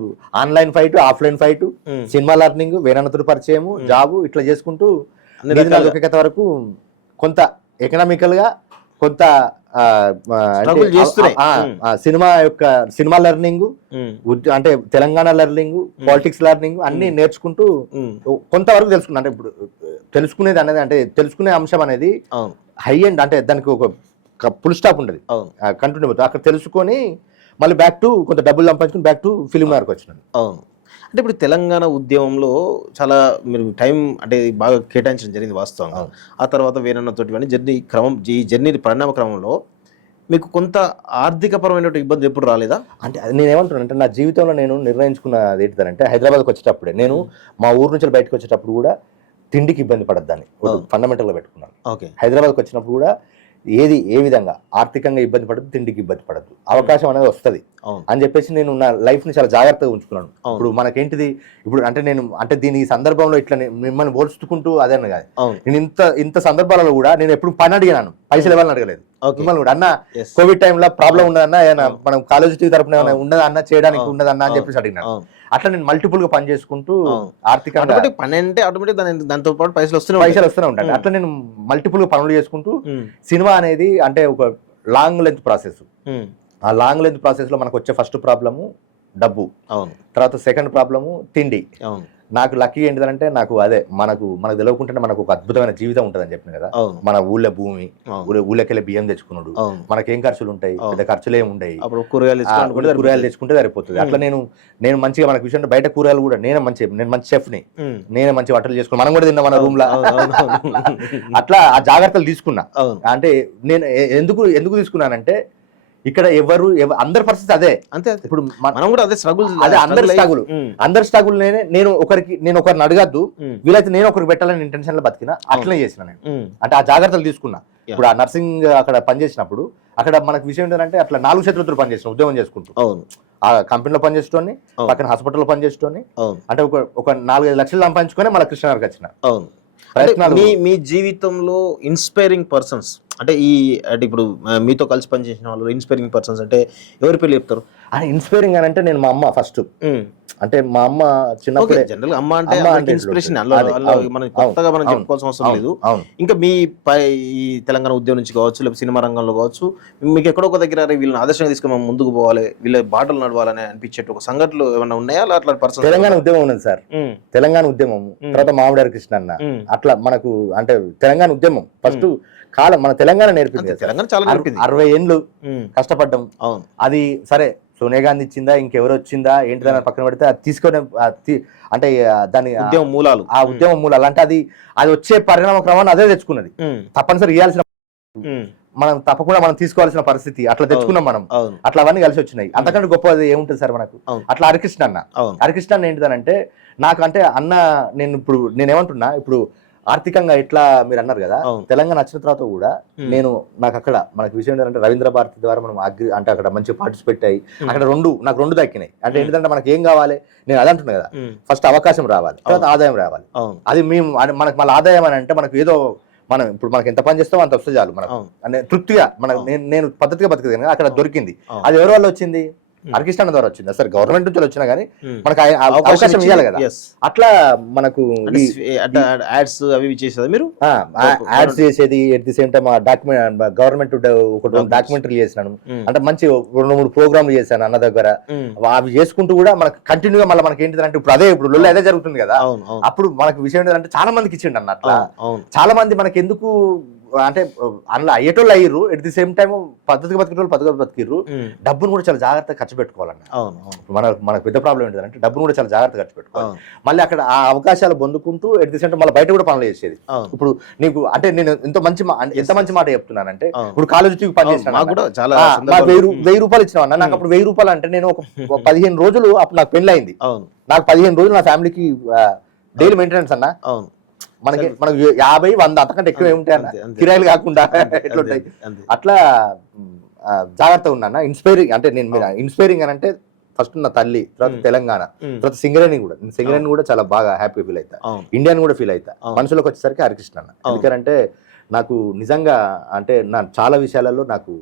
online fight, offline fight, cinema learning, వేరన్నతుడు పరిచయము, జాబు ఇట్లా చేసుకుంటూ వరకు కొంత ఎకనామికల్ గా కొంత సినిమా లెర్నింగ్ అంటే తెలంగాణ లెర్నింగ్, పాలిటిక్స్ లెర్నింగ్ అన్ని నేర్చుకుంటూ కొంతవరకు తెలుసుకున్నా. అంటే ఇప్పుడు తెలుసుకునేది అనేది అంటే తెలుసుకునే అంశం అనేది అవును హై ఎండ్, అంటే దానికి ఒక ఫుల్ స్టాప్ ఉండదు, అవును కంటిన్యూ అవుతుంది. అక్కడ తెలుసుకొని మళ్ళీ బ్యాక్ టు కొంత డబ్బులు సంపాదించుకుని బ్యాక్ టు ఫిలిం వరకు వచ్చినాను. అవును. అంటే ఇప్పుడు తెలంగాణ ఉద్యమంలో చాలా మీరు టైం అంటే బాగా కేటాయించడం జరిగింది వాస్తవంగా. అవును. ఆ తర్వాత వేరన్నతోటి ఇవన్నీ ఈ జర్నీ పరిణామ క్రమంలో మీకు కొంత ఆర్థికపరమైనటువంటి ఇబ్బంది ఎప్పుడు రాలేదా? అంటే అది నేనేమంటున్నాను అంటే నా జీవితంలో నేను నిర్ణయించుకున్నది ఏంటిదంటే హైదరాబాద్కి వచ్చేటప్పుడే నేను మా ఊరు నుంచి బయటకు వచ్చేటప్పుడు కూడా తిండికి ఇబ్బంది పడద్దాన్ని ఫండమెంటల్గా పెట్టుకున్నాను. ఓకే. హైదరాబాద్కి వచ్చినప్పుడు కూడా ఏ విధంగా ఆర్థికంగా ఇబ్బంది పడద్దు, తిండికి ఇబ్బంది పడద్దు, అవకాశం అనేది వస్తుంది అని చెప్పేసి నేను నా లైఫ్ని చాలా జాగ్రత్తగా ఉంచుకున్నాను. ఇప్పుడు మనకేంటిది ఇప్పుడు అంటే నేను అంటే దీని సందర్భంలో ఇట్లా మిమ్మల్ని పోల్చుకుంటూ అదే కాదు, నేను ఇంత సందర్భాలలో కూడా నేను ఎప్పుడు పని అడిగాను, పైసలు ఇవ్వాలని అడగలేదు. మిమ్మల్ని కూడా అన్న కోవిడ్ టైంలో ప్రాబ్లం ఉన్నదన్నా ఏమైనా మనం కాలేజీ తరపున ఏమైనా ఉన్నదన్నా చేయడానికి ఉన్నదన్నా అని చెప్పేసి అడిగినాను. అట్లా నేను మల్టిపుల్ గా పని చేసుకుంటూ ఆర్థికంగా పని అంటే ఆటోమేటిక్ దాంతో పాటు పైసలు వస్తూనే ఉంటాయి. అట్లా నేను మల్టిపుల్ గా పనులు చేసుకుంటూ సినిమా అనేది అంటే ఒక లాంగ్ లెంత్ ప్రాసెస్. ఆ లాంగ్ లెంత్ ప్రాసెస్ లో మనకు వచ్చే ఫస్ట్ ప్రాబ్లము డబ్బు, తర్వాత సెకండ్ ప్రాబ్లము తిండి. నాకు లక్కీ ఏంటిదంటే నాకు అదే మనకు తెలియకుంటే మనకు ఒక అద్భుతమైన జీవితం ఉంటుందని చెప్పిన కదా. మన ఊళ్ళో భూమి, ఊళ్ళకెళ్ళి బియ్యం తెచ్చుకున్నాడు, మనకేం ఖర్చులు ఉంటాయి, పెద్ద ఖర్చులు ఏమి ఉంటాయి, కూరగాయలు తెచ్చుకుంటే సరిపోతుంది. అట్లా నేను మంచిగా మనకు విషయం బయట కూరగాయలు కూడా నేను మంచి షెఫ్ ని, నేను మంచి వంటలు చేసుకున్నాను, మనం కూడా తిన్నా మన రూమ్ లో. అట్లా ఆ జాగ్రత్తలు తీసుకున్నా. అంటే నేను ఎందుకు తీసుకున్నానంటే ఇక్కడ అందరి పరిస్థితి అదే. అంతే. ఇప్పుడు మనం కూడా అదే స్ట్రగుల్, అదే అందరి స్ట్రగుల్. నేను ఒకరిని అడగద్దు, వీలైతే నేను ఒకరికి పెట్టాలని ఇంటెన్షన్ లో బతికినా, అట్లనే చేసిన నేను. అంటే ఆ జాగ్రత్తలు తీసుకున్నా. ఇప్పుడు ఆ నర్సింగ్ అక్కడ పనిచేసినప్పుడు అక్కడ మనకు విషయం ఏంటంటే అట్లా 4 చేతులతో పనిచేసిన ఉద్యోగం చేసుకుంటూ, ఆ కంపెనీలో పనిచేసుకొని పక్కన హాస్పిటల్లో పనిచేసుకొని అంటే ఒక 4-5 లక్షలు సంపాదించుకొని మళ్ళీ కృష్ణనగర్కి వచ్చిన. మీ జీవితంలో ఇన్స్పైరింగ్ పర్సన్స్ అంటే అంటే ఇప్పుడు మీతో కలిసి పనిచేసిన వాళ్ళు ఇన్స్పైరింగ్ పర్సన్స్ అంటే ఎవరి పేరు చెప్తారు? ఇన్స్పైరింగ్ అని అంటే నేను మా అమ్మ ఫస్ట్. అంటే మా అమ్మ చిన్నప్పుడు జనరల్ అమ్మ అంటే ఇన్స్పిరేషన్, మనం కొత్తగా మనం చెప్పుకోవాల్సిన అవసరం లేదు. ఇంకా మీ ఈ తెలంగాణ ఉద్యమం నుంచి కావచ్చు, లేకపోతే సినిమా రంగంలో కావచ్చు, మీకు ఎక్కడో ఒక దగ్గర వీళ్ళని ఆదర్శంగా తీసుకొని మనం ముందుకు పోవాలి, వీళ్ళ బాటలు నడవాలని అనిపించేట్టు ఒక సంఘటనలు ఏమన్నా ఉన్నాయా? అట్లా పర్సన్ తెలంగాణ ఉద్యమం ఉన్నది సార్, తెలంగాణ ఉద్యమం, తర్వాత మామిడారి కృష్ణన్న, అట్లా మనకు అంటే తెలంగాణ ఉద్యమం ఫస్ట్ కాలం మన తెలంగాణ నేర్పింది. తెలంగాణ చాలా 60 ఏళ్ళు కష్టపడ్డం. అది సరే సోనియా గాంధీ ఇచ్చిందా, ఇంకెవరు వచ్చిందా ఏంటిదని పక్కన పెడితే అది తీసుకొని అంటే దాని ఉద్యమ మూలాలు, ఆ ఉద్యమ మూలాలు అంటే అది వచ్చే పరిణామ క్రమాన్ని అదే తెచ్చుకున్నది. తప్పనిసరి ఇవ్వాల్సిన మనం తప్పకుండా మనం తీసుకోవాల్సిన పరిస్థితి అట్లా తెచ్చుకున్నాం మనం. అట్లా అవన్నీ కలిసి వచ్చినాయి. అంతకంటే గొప్పది ఏముంటుంది సార్ మనకు? అట్లా హరికృష్ణ అన్న ఏంటిదనంటే నాకు అంటే అన్న నేనేమంటున్నా ఇప్పుడు ఆర్థికంగా ఎట్లా మీరు అన్నారు కదా, తెలంగాణ వచ్చిన తర్వాత కూడా నాకు అక్కడ మనకు విషయం ఏంటంటే రవీంద్ర భారతి ద్వారా మనం అంటే అక్కడ మంచి పార్టిసిపేట్ అయ్యి అక్కడ నాకు రెండు దక్కినాయి. అంటే ఏంటంటే మనకి ఏం కావాలి, నేను అదే అంటున్నా కదా, ఫస్ట్ అవకాశం రావాలి, తర్వాత ఆదాయం రావాలి. అది మనకు మళ్ళీ ఆదాయం అని అంటే మనకు ఏదో ఇప్పుడు మనకి ఎంత పని చేస్తామో అంత వస్తే చాలు మనకు అంటే తృప్తిగా నేను పద్ధతిగా బతికేది. అక్కడ దొరికింది. అది ఎవరి వల్ల వచ్చింది? హరికృష్ణ ద్వారా వచ్చింది. సరే గవర్నమెంట్ నుంచి వచ్చినా కానీ మనకు అవకాశం ఇవ్వాలి కదా. అట్లా మనకు యాడ్స్ అవి చేసేది, మీరు యాడ్స్ చేసేది, at the same time government ఒక డాక్యుమెంటరీ చేసినాను. అంటే మంచి 2-3 ప్రోగ్రాంలు చేశాను అన్న దగ్గర. అవి చేసుకుంటూ కూడా మనకు కంటిన్యూగా మళ్ళీ మనకి ఏంటిదంటే ఇప్పుడు లొల్లి అదే జరుగుతుంది కదా. అప్పుడు మనకు విషయం ఏంటంటే చాలా మందికి ఇచ్చిండు అన్న. అట్లా చాలా మంది మనకి ఎందుకు అంటే అందులో అయ్యేటోళ్ళు అయ్యారు, ఎట్ ది సేమ్ టైం పద్ధతిగా బతికేటోళ్ళు పద్ధతిగా బతికిర్రు. డబ్బును కూడా చాలా జాగ్రత్తగా ఖర్చు పెట్టుకోవాలన్న. మనకు పెద్ద ప్రాబ్లం ఏంటంటే డబ్బును కూడా చాలా జాగ్రత్తగా ఖర్చు పెట్టుకోవాలి. మళ్ళీ అక్కడ ఆ అవకాశాలు పొందుకుంటూ ఎట్ ది సేమ్ టైం మళ్ళీ బయట కూడా పనులు చేసేది. ఇప్పుడు నీకు అంటే నేను ఎంత మంచి మాట చెప్తున్నానంటే, ఇప్పుడు కాలేజీకి పని చేసిన 1000 రూపాయలు ఇచ్చినా నాకు అప్పుడు 1000 రూపాయలు అంటే నేను ఒక 15 రోజులు అప్పుడు నాకు పెళ్లి అయింది. నాకు 15 రోజులు నా ఫ్యామిలీకి డైలీ మెయింటెనెన్స్ అన్న. మనకు 50-100 అంతకంటే ఎక్కువ ఏముంటాయి అన్న, కిరాయిలు కాకుండా ఎట్లుంటాయి. అట్లా జాగ్రత్తగా ఉన్నా. ఇన్స్పైరింగ్ అంటే ఇన్స్పైరింగ్ అని అంటే ఫస్ట్ నా తల్లి, తర్వాత తెలంగాణ, తర్వాత సింగరేణి కూడా చాలా బాగా హ్యాపీ ఫీల్ అవుతా, ఇండియన్ కూడా ఫీల్ అవుతా. మనుషులకు వచ్చేసరికి హరికృష్ణ అన్న. ఎందుకంటే నాకు నిజంగా అంటే నా చాలా విషయాలలో నాకు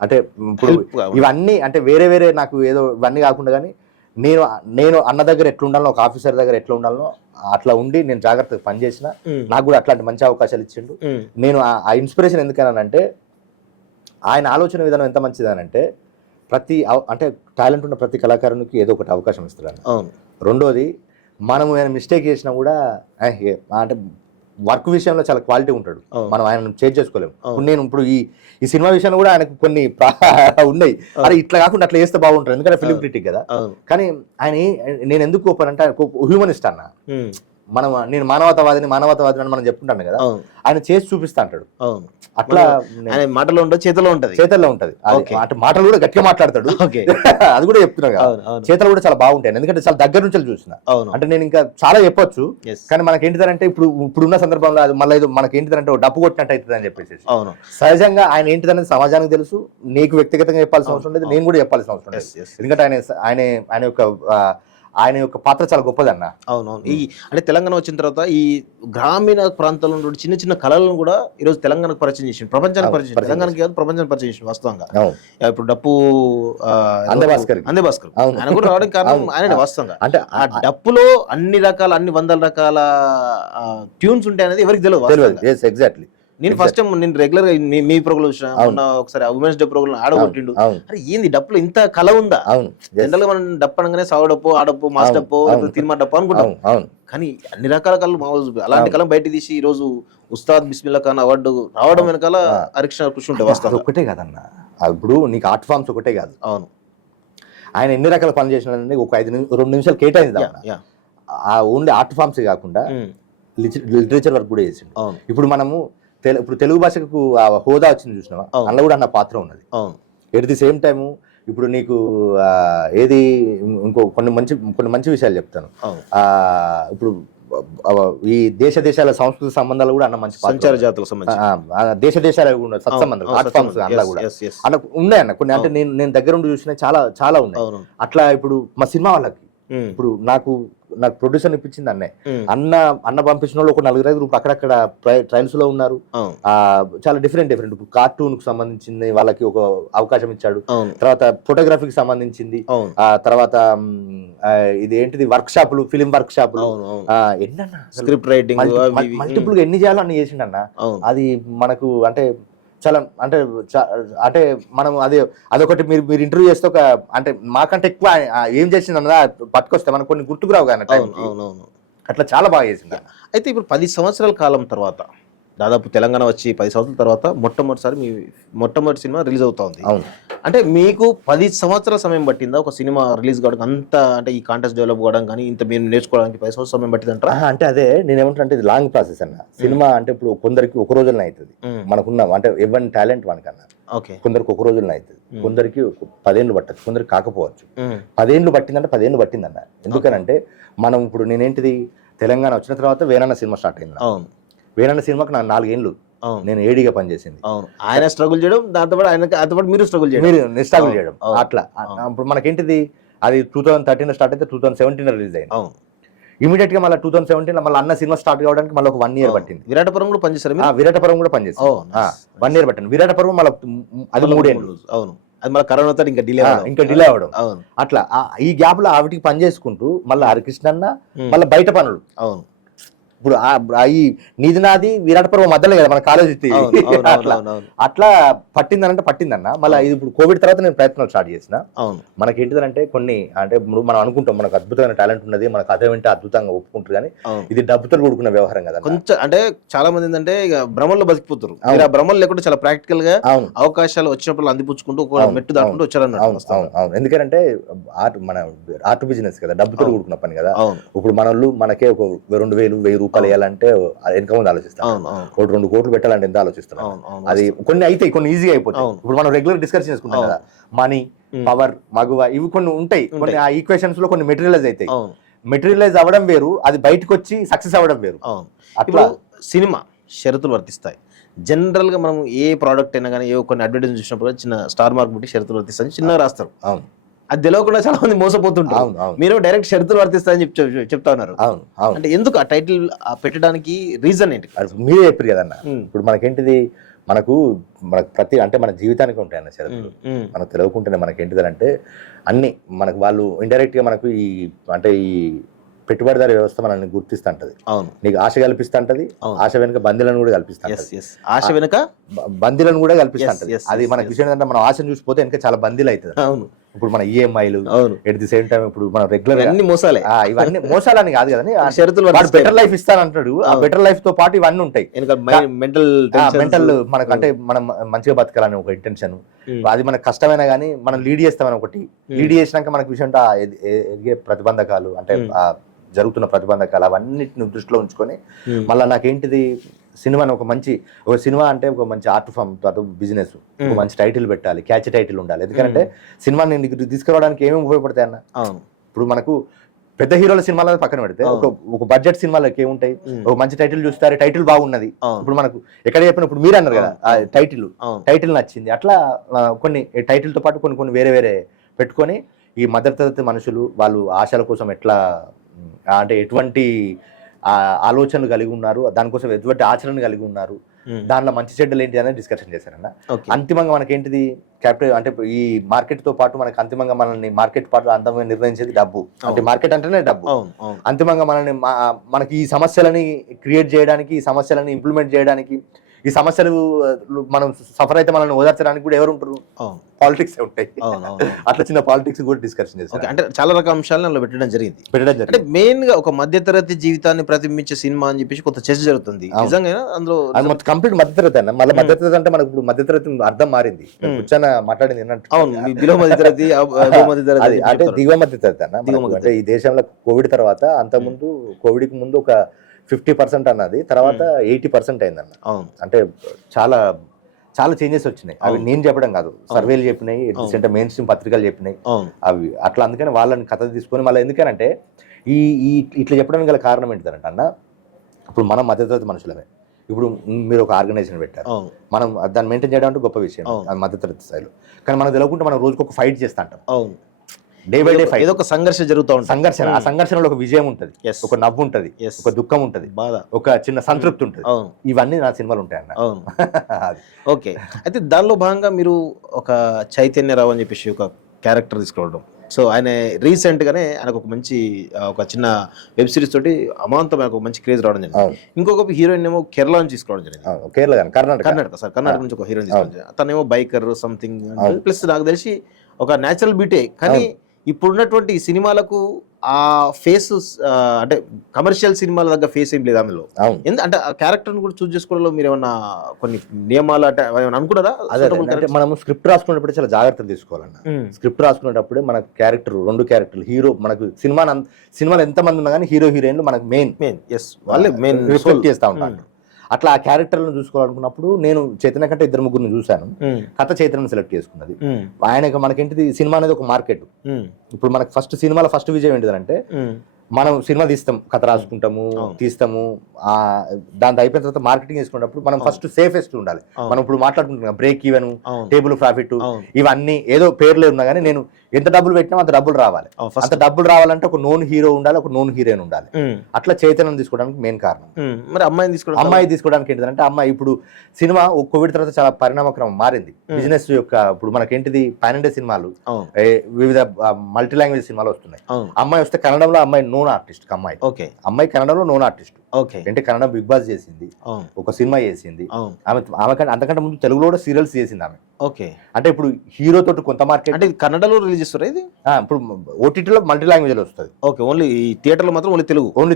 అంటే ఇప్పుడు ఇవన్నీ అంటే వేరే నాకు ఏదో ఇవన్నీ కాకుండా కానీ నేను అన్న దగ్గర ఎట్లా ఉండాలో, ఒక ఆఫీసర్ దగ్గర ఎట్లా ఉండాలో అట్లా ఉండి నేను జాగ్రత్తగా పనిచేసిన. నాకు కూడా అట్లాంటి మంచి అవకాశాలు ఇచ్చిండు. నేను ఆ ఇన్స్పిరేషన్ ఎందుకనంటే ఆయన ఆలోచన విధానం ఎంత మంచిదనంటే అంటే టాలెంట్ ఉన్న ప్రతి కళాకారునికి ఏదో ఒకటి అవకాశం ఇస్తాడు. రెండోది మనం ఏమైనా మిస్టేక్ చేసినా కూడా అంటే వర్క్ విషయంలో చాలా క్వాలిటీ ఉంటాడు. అవును. మనం ఆయన చేంజ్ చేసుకోలేము. అవును. ఇప్పుడు నేను ఇప్పుడు ఈ సినిమా విషయంలో కూడా ఆయనకు కొన్ని ఉన్నాయి. అరే ఇట్లా కాకుండా అట్లా చేస్తే బాగుంటుంది, ఎందుకంటే ఫిలిం క్రిటిక్ కదా. అవును. కానీ ఆయన నేను ఎందుకు ఒప్పానంటే ఆయన హ్యూమనిస్ట్ అన్న. నేను మానవతావాదిని అని మనం చెప్పుకుంటాను కదా, అవును. ఆయన చేసి చూపిస్తా అంటాడు. అవును. అట్లా ఆయన మాటలో ఉండదు, చేతిలో ఉంటది. చేతల్లో ఉంటది. Okay. అంటే మాటలు కూడా గట్టిగా మాట్లాడతాడు. ఓకే. అది కూడా చెప్తున్నా కదా. అవును, అవును. చేతలు కూడా చాలా బాగుంటాయి, ఎందుకంటే చాలా దగ్గర నుంచి చూసిన. అవును. అంటే నేను ఇంకా చాలా చెప్పొచ్చు, Yes. కానీ మనకి ఏంటిదంటే ఇప్పుడున్న సందర్భంలో అది మళ్ళీ మనకి ఏంటిదంటే డప్పు కొట్టినట్టు అవుతుంది అని చెప్పేసి. అవును. సహజంగా ఆయన ఏంటిదనేది సమాజానికి తెలుసు, నీకు వ్యక్తిగతంగా చెప్పాల్సిన అవసరం లేదు, నేను కూడా చెప్పాల్సిన అవసరం లేదు. Yes, yes. ఎందుకంటే ఆయన యొక్క పాత్ర చాలా గొప్పదన్న. అవునవును. అంటే తెలంగాణ వచ్చిన తర్వాత ఈ గ్రామీణ ప్రాంతాల్లో ఉన్న చిన్న చిన్న కళలను కూడా ఈరోజు తెలంగాణకు పరిచయం చేసింది, ప్రపంచానికి పరిచయం, తెలంగాణకి కాదు ప్రపంచానికి పరిచయం చేసింది వాస్తవంగా. ఇప్పుడు డప్పు అందభాస్కర్ ఆయన కూడా రావడానికి కారణం ఆయన వాస్తవంగా. అంటే ఆ డప్పులో అన్ని వందల రకాల ట్యూన్స్ ఉంటాయి అనేది ఎవరికి తెలియదు. ఎగ్జాక్ట్లీ. నేను ఫస్ట్ టైం నేను రెగ్యులర్ గా మీ ప్రోగ్రామ్ చూసిన, ఒకసారి ఉమెన్స్ డే ప్రోగ్రామ్ ఆడగొట్టిండు. అరే ఏంది డప్పులో ఇంత కళ ఉందా? జనరల్ గా మనం డప్పు అనగానే సాగు డప్పు, ఆడప్పు, మాస్ డప్పు, తిరుమల డప్పు అనుకుంటాం. కానీ అన్ని రకాల కళలు మామూలు అలాంటి కళ బయట తీసి ఈ రోజు ఉస్తాద్ బిస్మిల్లా ఖాన్ అవార్డు రావడం వెనకాల హరికృష్ణ కృషి ఉంటే వాస్తవం ఒకటే కదన్న. ఇప్పుడు నీకు ఆర్ట్ ఫామ్స్ ఒకటే కాదు. అవును. ఆయన ఎన్ని రకాల పనులు చేసినాడంటే ఒక 2 నిమిషాలు కేటాయింది. ఓన్లీ ఆర్ట్ ఫామ్స్ కాకుండా లిటరేచర్ వర్క్ కూడా చేసిండు. ఇప్పుడు మనము ఇప్పుడు తెలుగు భాషకు హోదా వచ్చింది చూసినావా, అందులో కూడా అన్న పాత్ర ఉన్నది. ఎట్ ది సేమ్ టైము ఇప్పుడు నీకు ఏది కొన్ని మంచి విషయాలు చెప్తాను. ఇప్పుడు ఈ దేశాల సంస్కృతి సంబంధాలు కూడా అన్న మంచి సంచార జాతులకు సంబంధించి దేశాల సత్సంబంధాలు ఆర్ట్ ఫామ్స్ అందులో కూడా అన్న ఉన్నాయన్న కొన్ని. అంటే నేను దగ్గర ఉండి చూసిన చాలా ఉన్నాయి. అట్లా ఇప్పుడు మా సినిమా వాళ్ళకి ఇప్పుడు నాకు ప్రొడ్యూసర్ ఇప్పించింది అన్న పంపించిన వాళ్ళు ఒక 4-5 అక్కడక్కడ ట్రయల్స్ లో ఉన్నారు. చాలా డిఫరెంట్ ఇప్పుడు కార్టూన్ కు సంబంధించింది వాళ్ళకి ఒక అవకాశం ఇచ్చాడు. తర్వాత ఫోటోగ్రఫీకి సంబంధించింది, తర్వాత ఇది ఏంటిది వర్క్ షాపులు, ఫిలిం వర్క్ షాపులు, ఎన్నన్నా స్క్రిప్ట్ రైటింగ్ మల్టిపుల్ గా ఎన్ని చేయాలో అన్ని చేసిండన్న. అది మనకు అంటే చాలా అంటే మనం అదొకటి మీరు ఇంటర్వ్యూ చేస్తే ఒక అంటే మాకంటే ఎక్కువ ఏం చేసిందన్నదా పట్టుకొస్తే మనకు కొన్ని గుర్తుకు రావు కానీ అట్లా చాలా బాగా చేసింది. అయితే ఇప్పుడు 10 సంవత్సరాల కాలం తర్వాత, దాదాపు తెలంగాణ వచ్చి 10 సంవత్సరాల తర్వాత మొట్టమొదటి సినిమా రిలీజ్ అవుతా ఉంది. అంటే మీకు 10 సంవత్సరాల సమయం పట్టిందా ఒక సినిమా రిలీజ్ కావడానికి? అంత అంటే ఈ కాంటెస్ట్ డెవలప్ కావడం కానీ ఇంత మీరు నేర్చుకోవడానికి 10 సంవత్సరాల సమయం పట్టిందంటారా? అంటే అదే నేను ఏమంటే ఇది లాంగ్ ప్రాసెస్ అన్న. సినిమా అంటే ఇప్పుడు కొందరికి ఒక రోజుల్లో అవుతుంది, మనకున్న అంటే ఎవరి టాలెంట్ మనకన్నా. కొందరికి ఒక రోజుల్లో అవుతుంది, కొందరికి 10 ఏళ్ళు పట్టదు, కొందరికి కాకపోవచ్చు. 10 ఏళ్ళు పట్టిందంటే 10 ఏళ్ళు పట్టిందన్న. ఎందుకనంటే మనం ఇప్పుడు నేనేంటిది తెలంగాణ వచ్చిన తర్వాత వేనన్న సినిమా స్టార్ట్ అయింది. వేనన్న సినిమాకి నాకు 4 ఏళ్ళు నేను ఏడీగా పనిచేసింది. ఆయన స్ట్రగుల్ చేయడం, దాంతో మీరు స్ట్రగుల్ చేయడం అట్లా. ఇప్పుడు మనకేంటిది అది 2013 స్టార్ట్ అయితే 2017 రిలీజ్ అయింది. ఇమీడియట్ గా మళ్ళీ 2017 మళ్ళీ అన్న సినిమా స్టార్ట్ కావడానికి మళ్ళీ ఒక 1 ఇయర్ పట్టింది. విరాటపురం కూడా పనిచేస్తారు. విరాటపురం కూడా పనిచేస్తారు. 1 ఇయర్ పట్టింది. విరాటపురం మళ్ళీ అది 3 ఏళ్ళు. అవును. అది మళ్ళీ కరోనాతో ఇంకా డిలే అవ్వడం. అట్లా ఈ గ్యాప్ లో ఆవిటికి పని చేసుకుంటూ మళ్ళీ హరికృష్ణ అన్న మళ్ళీ బయట పనులు. అవును. ఇప్పుడు ఈ నీది నాది విరాటపురం మధ్యలో కదా మన కాలేజీ. అట్లా పట్టిందన్న. మళ్ళీ ఇది ఇప్పుడు కోవిడ్ తర్వాత నేను ప్రయత్నాలు స్టార్ట్ చేసిన. మనకి ఏంటిదంటే కొన్ని అంటే మనం అనుకుంటాం మనకు అద్భుతమైన టాలెంట్ ఉన్నది, మన కథ వింటే అద్భుతంగా ఒప్పుకుంటారు, కానీ ఇది డబ్బుతో కూడుకున్న వ్యవహారం కదా. కొంచెం అంటే చాలా మంది ఏంటంటే ఇక భ్రమల్లో బతికిపోతారు. ఆ భ్రమలు లేకుండా చాలా ప్రాక్టికల్ గా అవకాశాలు వచ్చినప్పుడు అందిపుచ్చుకుంటూ మెట్టు దాటుకుంటూ వచ్చారన్న. ఎందుకంటే మన ఆర్ట్ బిజినెస్ కదా, డబ్బుతో కూడుకున్న పని కదా. ఇప్పుడు మనకే ఒక 2,000-1,000 రూపాయలు వేయాలంటే వెనక ముందు ఆలోచిస్తాం. 1-2 కోట్లు పెట్టాలంటే ఎంత ఆలోచిస్తున్నాం. అది కొన్ని అయితే కొన్ని ఈజీగా అయిపోతాయి. ఇప్పుడు మనం రెగ్యులర్ డిస్కస్ చేసుకుంటాం కదా, మనీ, పవర్, మగువ, ఇవి కొన్ని ఉంటాయి. కొన్ని ఆ ఈక్వేషన్స్ లో కొన్ని మెటీరియలైజ్ అవుతాయి. మెటీరియలైజ్ అవ్వడం వేరు, అది బయటకు వచ్చి సక్సెస్ అవ్వడం వేరు. అట్లా సినిమా షరతులు వర్తిస్తాయి. జనరల్ గా మనం ఏ ప్రోడక్ట్ అయినా కానీ కొన్ని అడ్వర్టైజ్ చూసినప్పుడు చిన్న స్టార్ మార్క్ బట్టి షరతులు వర్తిస్తాయని చిన్నగా రాస్తారు. అది తెలియకుండా చాలా మంది మోసపోతుంటారు. మీరు డైరెక్ట్ షరతులు వర్తిస్తాయని చెప్తా ఉన్నారు. అంటే ఎందుకు ఆ టైటిల్ పెట్టడానికి రీజన్ ఏంటి? మీరే చెప్పారు కదన్న. ఇప్పుడు మనకేంటిది మనకు ప్రతి అంటే మన జీవితానికి ఉంటాయన్న షరతులు. మనకు తెలియకుంటేనే మనకేంటిదంటే అన్ని మనకు వాళ్ళు ఇండైరెక్ట్ గా మనకు ఈ పెట్టుబడిదారి వ్యవస్థ మనల్ని గుర్తిస్తుంటది. నీకు ఆశ కల్పిస్తుంటది, ఆశ వెనుక బందీలను కూడా కల్పిస్తుంటది. ఆశ వెనుక బందీలను కూడా కల్పిస్తుంటది. అది మనకి విషయం ఏంటంటే మనం ఆశను చూసిపోతే వెనక చాలా బందీలు అవుతుంది. ఇప్పుడు మన ఈఎంఐలు అవును. ఎట్ ది సేమ్ టైం ఇప్పుడు మనం రెగ్యులర్ అన్ని మోసాలే, ఇవన్నీ మోసాలని కాదు కదండి, షరతులు వాడు బెటర్ లైఫ్ ఇస్తానంటాడు, ఆ బెటర్ లైఫ్ తో పాటు ఇవన్నీ ఉంటాయి. మెంటల్ మెంటల్ మనకు అంటే మనం మంచిగా బతకాలని ఒక ఇంటెన్షన్, అది మనకు కష్టమైనా కానీ మనం లీడ్ చేస్తామని ఒకటి, లీడ్ చేసినాక మనకు విషయం ఎదిగే ప్రతిబంధకాలు అంటే జరుగుతున్న ప్రతిబంధకాలు అవన్నిటిని దృష్టిలో ఉంచుకొని మళ్ళీ నాకేంటిది సినిమాని ఒక సినిమా అంటే ఒక మంచి ఆర్ట్ ఫామ్, బిజినెస్, ఒక మంచి టైటిల్ పెట్టాలి, క్యాచ్ టైటిల్ ఉండాలి. ఎందుకంటే సినిమాని తీసుకురావడానికి ఏమేమి ఉపయోగపడతాయి అన్న, ఇప్పుడు మనకు పెద్ద హీరోల సినిమాల పక్కన పెడితే ఒక బడ్జెట్ సినిమాలకి ఏముంటాయి, ఒక మంచి టైటిల్ చూస్తారు, టైటిల్ బాగున్నది, ఇప్పుడు మనకు ఎక్కడ చెప్పిన ఇప్పుడు మీరు అన్నారు కదా ఆ టైటిల్ నచ్చింది, అట్లా కొన్ని టైటిల్ తో పాటు కొన్ని వేరే వేరే పెట్టుకొని ఈ మధ్యతరగతి మనుషులు వాళ్ళు ఆశల కోసం ఎట్లా అంటే ఎటువంటి ఆలోచనలు కలిగి ఉన్నారు, దానికోసం ఎటువంటి ఆచరణ కలిగి ఉన్నారు, దాంట్లో మంచి చెడ్డలు ఏంటి అనేది డిస్కషన్ చేశారన్న. అంతిమంగా మనకేంటిది క్యాపిటల్ అంటే ఈ మార్కెట్ తో పాటు మనకి అంతిమంగా మనల్ని మార్కెట్ పాటు అంతిమంగా నిర్ణయించేది డబ్బు, అంటే మార్కెట్ అంటేనే డబ్బు. అంతిమంగా మనకి ఈ సమస్యలని క్రియేట్ చేయడానికి, ఈ సమస్యలని ఇంప్లిమెంట్ చేయడానికి, ఈ సమస్యలు మనం సఫర్ అయితే మనల్ని ఓదార్చడానికి కూడా ఎవరు ఉంటారు, పాలిటిక్స్ ఉంటాయి. అట్లా చిన్న పాలిటిక్స్ కూడా డిస్కషన్ చేస్తారు. అంటే చాలా రకాల అంశాలను పెట్టడం జరిగింది. అంటే మెయిన్ గా ఒక మధ్యతరగతి జీవితాన్ని ప్రతిబింబించే సినిమా అని చెప్పేసి కొంత చర్చ జరుగుతుంది. నిజంగా అందులో కంప్లీట్ మధ్యతరగతి అన్న, మళ్ళీ మధ్యతరగతి అంటే మనకు ఇప్పుడు మధ్యతరగతి అర్థం మారింది, కూర్చొని మాట్లాడింది ఏంటంటే దిగువ మధ్యతరగతి అంటే దిగువ మధ్యతరగతి అన్న. అంటే ఈ దేశంలో కోవిడ్ తర్వాత, అంతకుముందు కోవిడ్కి ముందు ఒక 50% అన్నది, తర్వాత 80% అయిందన్న. అంటే చాలా చాలా చేంజెస్ వచ్చినాయి. అవి నేను చెప్పడం కాదు, సర్వేలు చెప్పినాయి, మెయిన్ స్ట్రీమ్ పత్రికలు చెప్పినాయి అవి అట్లా. అందుకని వాళ్ళని కథ తీసుకొని మళ్ళీ ఎందుకనంటే ఇట్లా చెప్పడానికి గల కారణం ఏంటిదంటే అన్న, ఇప్పుడు మనం మధ్యతరగతి మనుషులమే, ఇప్పుడు మీరు ఒక ఆర్గనైజేషన్ పెట్టారు, మనం దాన్ని మెయింటైన్ చేయడం అంటే గొప్ప విషయం మధ్యతరగతి స్థాయిలో, కానీ మనకు తెలియకుండా మనం రోజుకు ఒక ఫైట్ చేస్తా ఉంటాం, డే బై డే ఫైట్, ఏదో ఒక సంఘర్షణ జరుగుతూ ఉంటుంది. సంఘర్షణ, ఆ సంఘర్షణలో ఒక విజయం ఉంటుంది, ఒక నవ్వు ఉంటుంది, ఒక దుఃఖం ఉంటుంది, ఒక చిన్న సంతృప్తి ఉంటుంది. ఇవన్నీ నా సినిమాలు ఉంటాయన్న. ఓకే, అయితే దానిలో భాగంగా మీరు ఒక చైతన్యరావు అని చెప్పేసి ఒక క్యారెక్టర్ తీసుకోవడం, సో ఆయన రీసెంట్ గానే ఆయనకు ఒక మంచి ఒక చిన్న వెబ్ సిరీస్ తోటి అమాంతం ఒక మంచి క్రేజ్ రావడం జరిగింది. ఇంకొక హీరోయిన్ ఏమో కేరళ నుంచి తీసుకోవడం జరిగింది, కర్ణాటక నుంచి ఒక హీరోయిన్ తీసుకోవడం జరిగింది. తనేమో బైకర్ సంథింగ్, ప్లస్ నాకు తెలిసి ఒక న్యాచురల్ బ్యూటీ, కానీ ఇప్పుడున్నటువంటి సినిమాలకు ఆ ఫేస్ అంటే కమర్షియల్ సినిమాల దగ్గర ఫేస్ ఏం లేదు ఆమెలో. అంటే ఆ క్యారెక్టర్ కూడా చూస్ చేసుకోవడంలో మీరు ఏమన్నా కొన్ని నియమాలు అంటే ఏమైనా అనుకున్నారా? అంటే మనం స్క్రిప్ట్ రాసుకునేటప్పుడు చాలా జాగ్రత్తలు తీసుకోవాలన్న. స్క్రిప్ట్ రాసుకునేటప్పుడే మన క్యారెక్టర్, 2 క్యారెక్టర్లు, హీరో, మనకు సినిమాలో ఎంత మంది ఉన్నా కానీ హీరో హీరోయిన్లు మనకు మెయిన్ వాళ్ళే మెయిన్ రిఫ్లెక్ట్ చేస్తూ ఉంటాను. అట్లా ఆ క్యారెక్టర్లను చూసుకోవాలనుకున్నప్పుడు నేను చైతన్య కంటే 2-3 చూశాను, కథ చైతన్యను సెలెక్ట్ చేసుకున్నది. ఆయనకు మనకేంటిది సినిమా అనేది ఒక మార్కెట్. ఇప్పుడు మనకు సినిమాలో ఫస్ట్ విజయం ఏంటిదంటే, మనం సినిమా తీస్తాం, కథ రాసుకుంటాము, తీస్తాము, దాంతో అయిపోయిన తర్వాత మార్కెటింగ్ చేసుకున్నప్పుడు మనం ఫస్ట్ సేఫెస్ట్ ఉండాలి. మనం ఇప్పుడు మాట్లాడుకుంటున్నాం బ్రేక్ ఈవెన్, టేబుల్ ప్రాఫిట్, ఇవన్నీ ఏదో పేర్లే ఉన్నా కానీ నేను ఎంత డబ్బులు పెట్టినా అంత డబ్బులు రావాలి. అంత డబ్బులు రావాలంటే ఒక నోన్ హీరో ఉండాలి, ఒక నోన్ హీరోయిన్ ఉండాలి. అట్లా చైతన్యం తీసుకోవడానికి మెయిన్ కారణం. మరి అమ్మాయి తీసుకోవడానికి ఏంటంటే, అమ్మాయి ఇప్పుడు సినిమా కోవిడ్ తర్వాత చాలా పరిణామక్రమం మారింది బిజినెస్ యొక్క. ఇప్పుడు మనకేంటిది పాన్ ఇండియా సినిమాలు, వివిధ మల్టీ లాంగ్వేజ్ సినిమాలు వస్తున్నాయి. అమ్మాయి వస్తే కన్నడంలో అమ్మాయి నోన్ ఆర్టిస్ట్, అమ్మాయి కన్నడంలో నోన్ ఆర్టిస్ట్, అంటే కన్నడ బిగ్ బాస్ చేసింది, ఒక సినిమా చేసింది ఆమె. అంతకంటే ముందు తెలుగులో కూడా సీరియల్స్ చేసింది ఆమె. అంటే ఇప్పుడు హీరో తోటి కొంత మార్కెట్, అంటే కన్నడలో రిలీజ్ చేస్తారు ఇది. ఇప్పుడు ఓటీటీలో మల్టీ లాంగ్వేజ్ వస్తుంది. ఓన్లీ థియేటర్ లో మాత్రం ఓన్లీ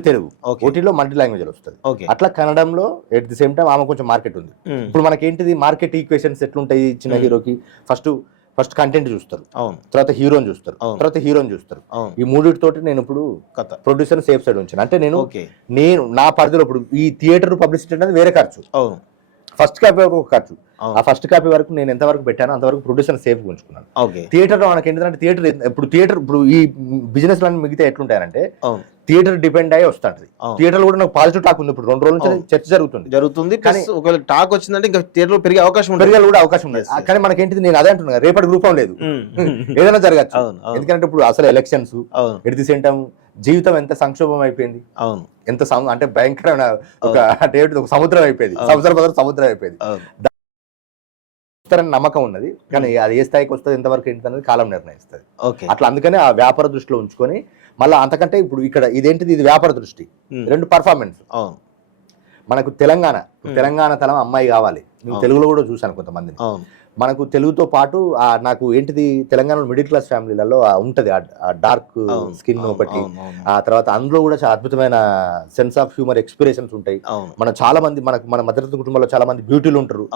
తెలుగు, ఓటీటీలో మల్టీ లాంగ్వేజ్ వస్తుంది. అట్లా కన్నడంలో ఎట్ ది సేమ్ టైం ఆమె కొంచెం మార్కెట్ ఉంది. ఇప్పుడు మనకేంటిది మార్కెట్ ఈక్వేషన్స్ ఎట్లుంటాయి, చిన్న హీరోకి ఫస్ట్ కంటెంట్ చూస్తారు, తర్వాత హీరోని చూస్తారు, తర్వాత హీరోని చూస్తారు. ఈ మూడిటితోటి నేను ఇప్పుడు ప్రొడ్యూసర్ సేఫ్ సైడ్ ఉంచాను. అంటే నేను నా పరిధిలో ఇప్పుడు ఈ థియేటర్ పబ్లిసిటీ అనేది వేరే ఖర్చు, ఫస్ట్ కాపీ వరకు ఒక ఖర్చు. ఆ ఫస్ట్ కాపీ వరకు నేను ఎంత వరకు పెట్టానో అంతవరకు ప్రొడ్యూసర్ సేఫ్ ఉంచుకున్నాను. థియేటర్ లో మనకి ఏంటంటే ఇప్పుడు ఈ బిజినెస్ లో మిగతా ఎట్లుంటాయంటే, థియేటర్ డిపెండ్ అయ్యి వస్తుంది. థియేటర్ కూడా నాకు పాజిటివ్ టాక్ ఉంది. ఇప్పుడు 2 రోజుల నుంచి చర్చ జరుగుతుంది. కానీ ఒకవేళ టాక్ వచ్చిందంటే ఇంకా థియేటర్ లో పెరిగే అవకాశం ఉంది. కానీ మనకేంటిది, నేను అదే అంటున్నా, రేపటి గ్రూపం లేదు, ఏదైనా జరగచ్చు. ఎందుకంటే ఇప్పుడు అసలు elections, at the same time జీవితం ఎంత సంక్షోభం అయిపోయింది, ఎంత అంటే భయంకరమైన ఒక సముద్రం అయిపోయింది, సముద్రం అయిపోయింది. నమ్మకం ఉన్నది, కానీ అది ఏ స్థాయికి వస్తుంది, ఎంతవరకు ఏంటి కాలం నిర్ణయిస్తుంది. అట్లా అందుకని ఆ వ్యాపార దృష్టిలో ఉంచుకొని, మళ్ళీ అంతకంటే ఇప్పుడు ఇక్కడ ఇదేంటిది, ఇది వ్యాపార దృష్టి, 2 పర్ఫార్మెన్స్. మనకు తెలంగాణ తలం అమ్మాయి కావాలి. నేను తెలుగులో కూడా చూశాను కొంతమందిని, మనకు తెలుగుతో పాటు నాకు ఏంటిది తెలంగాణలో మిడిల్ క్లాస్ ఫ్యామిలీలలో ఉంటది ఆ డార్క్ స్కిన్ ఒకటి, ఆ తర్వాత అందులో కూడా చాలా అద్భుతమైన సెన్స్ ఆఫ్ హ్యూమర్ ఎక్స్పీరియన్స్ ఉంటాయి. మనం చాలా మంది మన మధ్యతరగతి కుటుంబంలో చాలా మంది బ్యూటీలు ఉంటారు.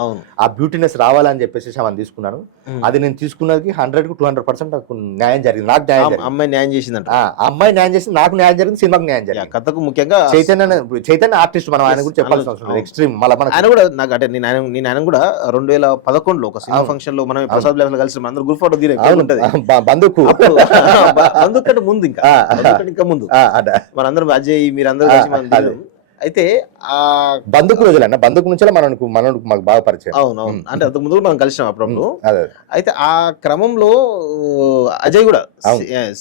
ఆ బ్యూటీనెస్ రావాలని చెప్పేసి మనం తీసుకున్నాను. అది నేను తీసుకున్నది 100కు 200% నాకు న్యాయం జరిగింది. నాకు న్యాయం జరిగింది. అమ్మాయి న్యాయం చేసిందంట. అమ్మాయి న్యాయం చేసింది, నాకు న్యాయం జరిగింది, సినిమాకి న్యాయం జరిగింది. కథకు ముఖ్యంగా చైతన్య ఆర్టిస్ట్, మనం ఆయన గురించి చెప్పాల్సిన అవసరం లేదు. ఎక్స్ట్రీమ్ ఆయన కూడా నాకు అంటే నేను ఆయన కూడా 2011లో ఒక సినిమా ఫంక్షన్ లో మనం ప్రసాద్ లో కలిసి అందరూ గ్రూప్ ఫోటో బంధుకు బంధుకంటే ముందు ఇంకా ముందు మనందరం అజయ్ మీరందరూ కలిసి మనం దిగాం. అయితే ఆ బంధుకు రోజులన్న బంధుకు నుంచి మనకు మాకు బాగా పరిచయం. అవునవును, అంటే అంతకు ముందు మనం కలిసినాం అప్పుడు. అయితే ఆ క్రమంలో అజయ్ కూడా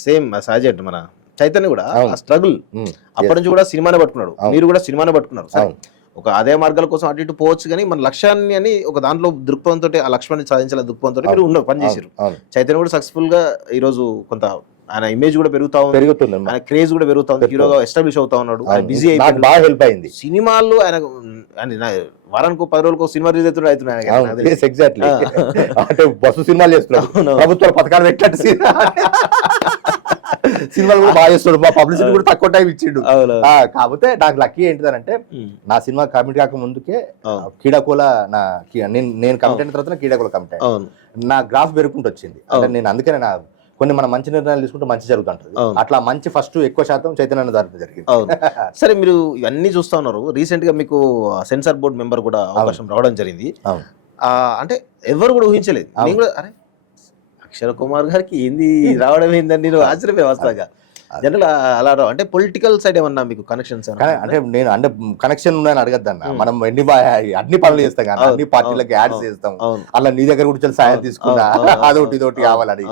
సేమ్ అజయ్ మన చైతన్య కూడా స్ట్రగుల్ అప్పటి నుంచి కూడా సినిమానే పట్టుకున్నాడు. మీరు కూడా సినిమానే పట్టుకున్నారు. ఒక అదే మార్గాల కోసం అటు ఇటు పోవచ్చు, కానీ మన లక్ష్యాన్ని అని ఒక దాంట్లో దృక్పథంతో ఆ లక్ష్యాన్ని సాధించాలని దృక్పథంతో మీరు ఉన్న పనిచేసారు. చైతన్య కూడా సక్సెస్ఫుల్ గా ఈ రోజు కొంత ఆయన ఇమేజ్ కూడా పెరుగుతుంది, ఆయన క్రేజ్ కూడా పెరుగుతుంది, హీరోగా ఎస్టాబ్లిష్ అవుతా ఉన్నాడు. ఆయన బిజీ అయిపోయింది, బాగా హెల్ప్ అయింది. సినిమాల్లో ఆయన వారానికి 10 రోజులకు సినిమా రిలీజ్ అవుతున్నాయి. ఎగ్జాక్ట్లీ, అంటే బస్సు సినిమాలు చేస్తున్నాడు, ప్రభుత్వ పథకాలు పెట్టినట్టు సినిమాలు కూడా బాగా చేస్తాడు. మా పబ్లిసిటీ కూడా తక్కువ టైం ఇచ్చిండు. కాకపోతే నాకు లక్కీ ఏంటిదనంటే నా సినిమా కమిట్ కాక ముందుకే కీడాకోల నేను కమిట్ అయిన తర్వాత కీడాకోల కమిట్ అయ్యాను. నా గ్రాఫ్ పెరుగుకుంటూ వచ్చింది. అంటే నేను అందుకనే కొన్ని మనం మంచి నిర్ణయాలు తీసుకుంటే మంచి జరుగుతుంటది. అట్లా మంచి ఫస్ట్ ఎక్కువ శాతం చైతన్య దారి జరిగింది. సరే, మీరు ఇవన్నీ చూస్తా ఉన్నారు. రీసెంట్ గా మీకు సెన్సార్ బోర్డు మెంబర్ కూడా అవకాశం రావడం జరిగింది. అంటే ఎవరు కూడా ఊహించలేదు. నేను కూడా అరే అక్షర కుమార్ గారికి ఏంది రావడం ఏందని నేను ఆశ్చర్యపోయి వస్తాగా. జనరల్ అలా అంటే పొలిటికల్ సైడ్ ఏమన్నా మీకు కనెక్షన్స్? అంటే నేను అంటే కనెక్షన్ ఉన్నాయని అడగద్దన్న. మనం అన్ని పనులు చేస్తాం కానీ అన్ని పార్టీలకు యాడ్స్ చేస్తాం. అలా నీ దగ్గర కూడా సాయం తీసుకున్నా అదొకటి ఇదొకటి కావాలని,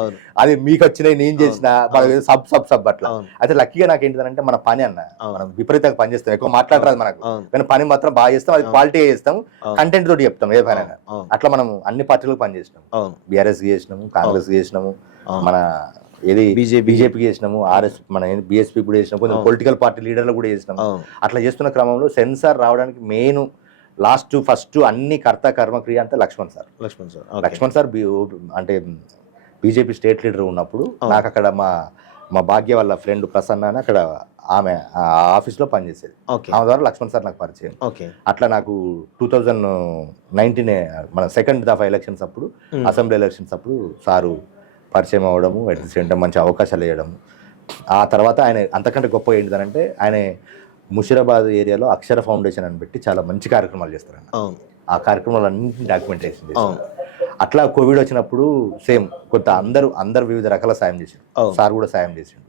అది మీకు వచ్చినాయి నేను చేసిన సబ్ అట్లా. అయితే లక్కీగా నాకు ఏంటిదంటే మన పని అన్న మనం విపరీతంగా పని చేస్తాం, ఎక్కువ మాట్లాడరాదు మనకు, కానీ పని మాత్రం బాగా చేస్తాం, అది క్వాలిటీ చేస్తాం, కంటెంట్ తోటి చెప్తాం ఏ పని. అట్లా మనం అన్ని పార్టీలకు పని చేసినాం. బీఆర్ఎస్ చేసినాము, కాంగ్రెస్ చేసినాము, మన ఏది బీజేపీకి చేసినాము, ఆర్ఎస్ మన బీఎస్పీ కూడా చేసినాము, కొంచెం పొలిటికల్ పార్టీ లీడర్లు కూడా చేసినాము. అట్లా చేస్తున్న క్రమంలో సెన్సార్ రావడానికి మెయిన్ ఫస్ట్ అన్ని కర్త కర్మక్రియ అంటే లక్ష్మణ్ సార్ అంటే బీజేపీ స్టేట్ లీడర్ ఉన్నప్పుడు నాకు అక్కడ మా భాగ్య వాళ్ళ ఫ్రెండ్ ప్రసన్న అని అక్కడ ఆమె ఆఫీస్లో పనిచేసేది. ఆమె ద్వారా లక్ష్మణ్ సార్ నాకు పరిచయం. అట్లా నాకు 2019 మన సెకండ్ దఫా ఎలక్షన్స్ అప్పుడు, అసెంబ్లీ ఎలక్షన్స్ అప్పుడు సారు పరిచయం అవ్వడము, అట్ ది సేమ్ టైం మంచి అవకాశాలు వేయడము. ఆ తర్వాత ఆయన అంతకంటే గొప్ప ఏంటిదనంటే ఆయన ముషిరాబాద్ ఏరియాలో అక్షర ఫౌండేషన్ అని పెట్టి చాలా మంచి కార్యక్రమాలు చేస్తారు. ఆ కార్యక్రమాలు అన్నింటినీ డాక్యుమెంటేషన్ చేస్తారు. అట్లా కోవిడ్ వచ్చినప్పుడు సేమ్ కొంత అందరు వివిధ రకాల సాయం చేశారు. సార్ కూడా సాయం చేసిండు.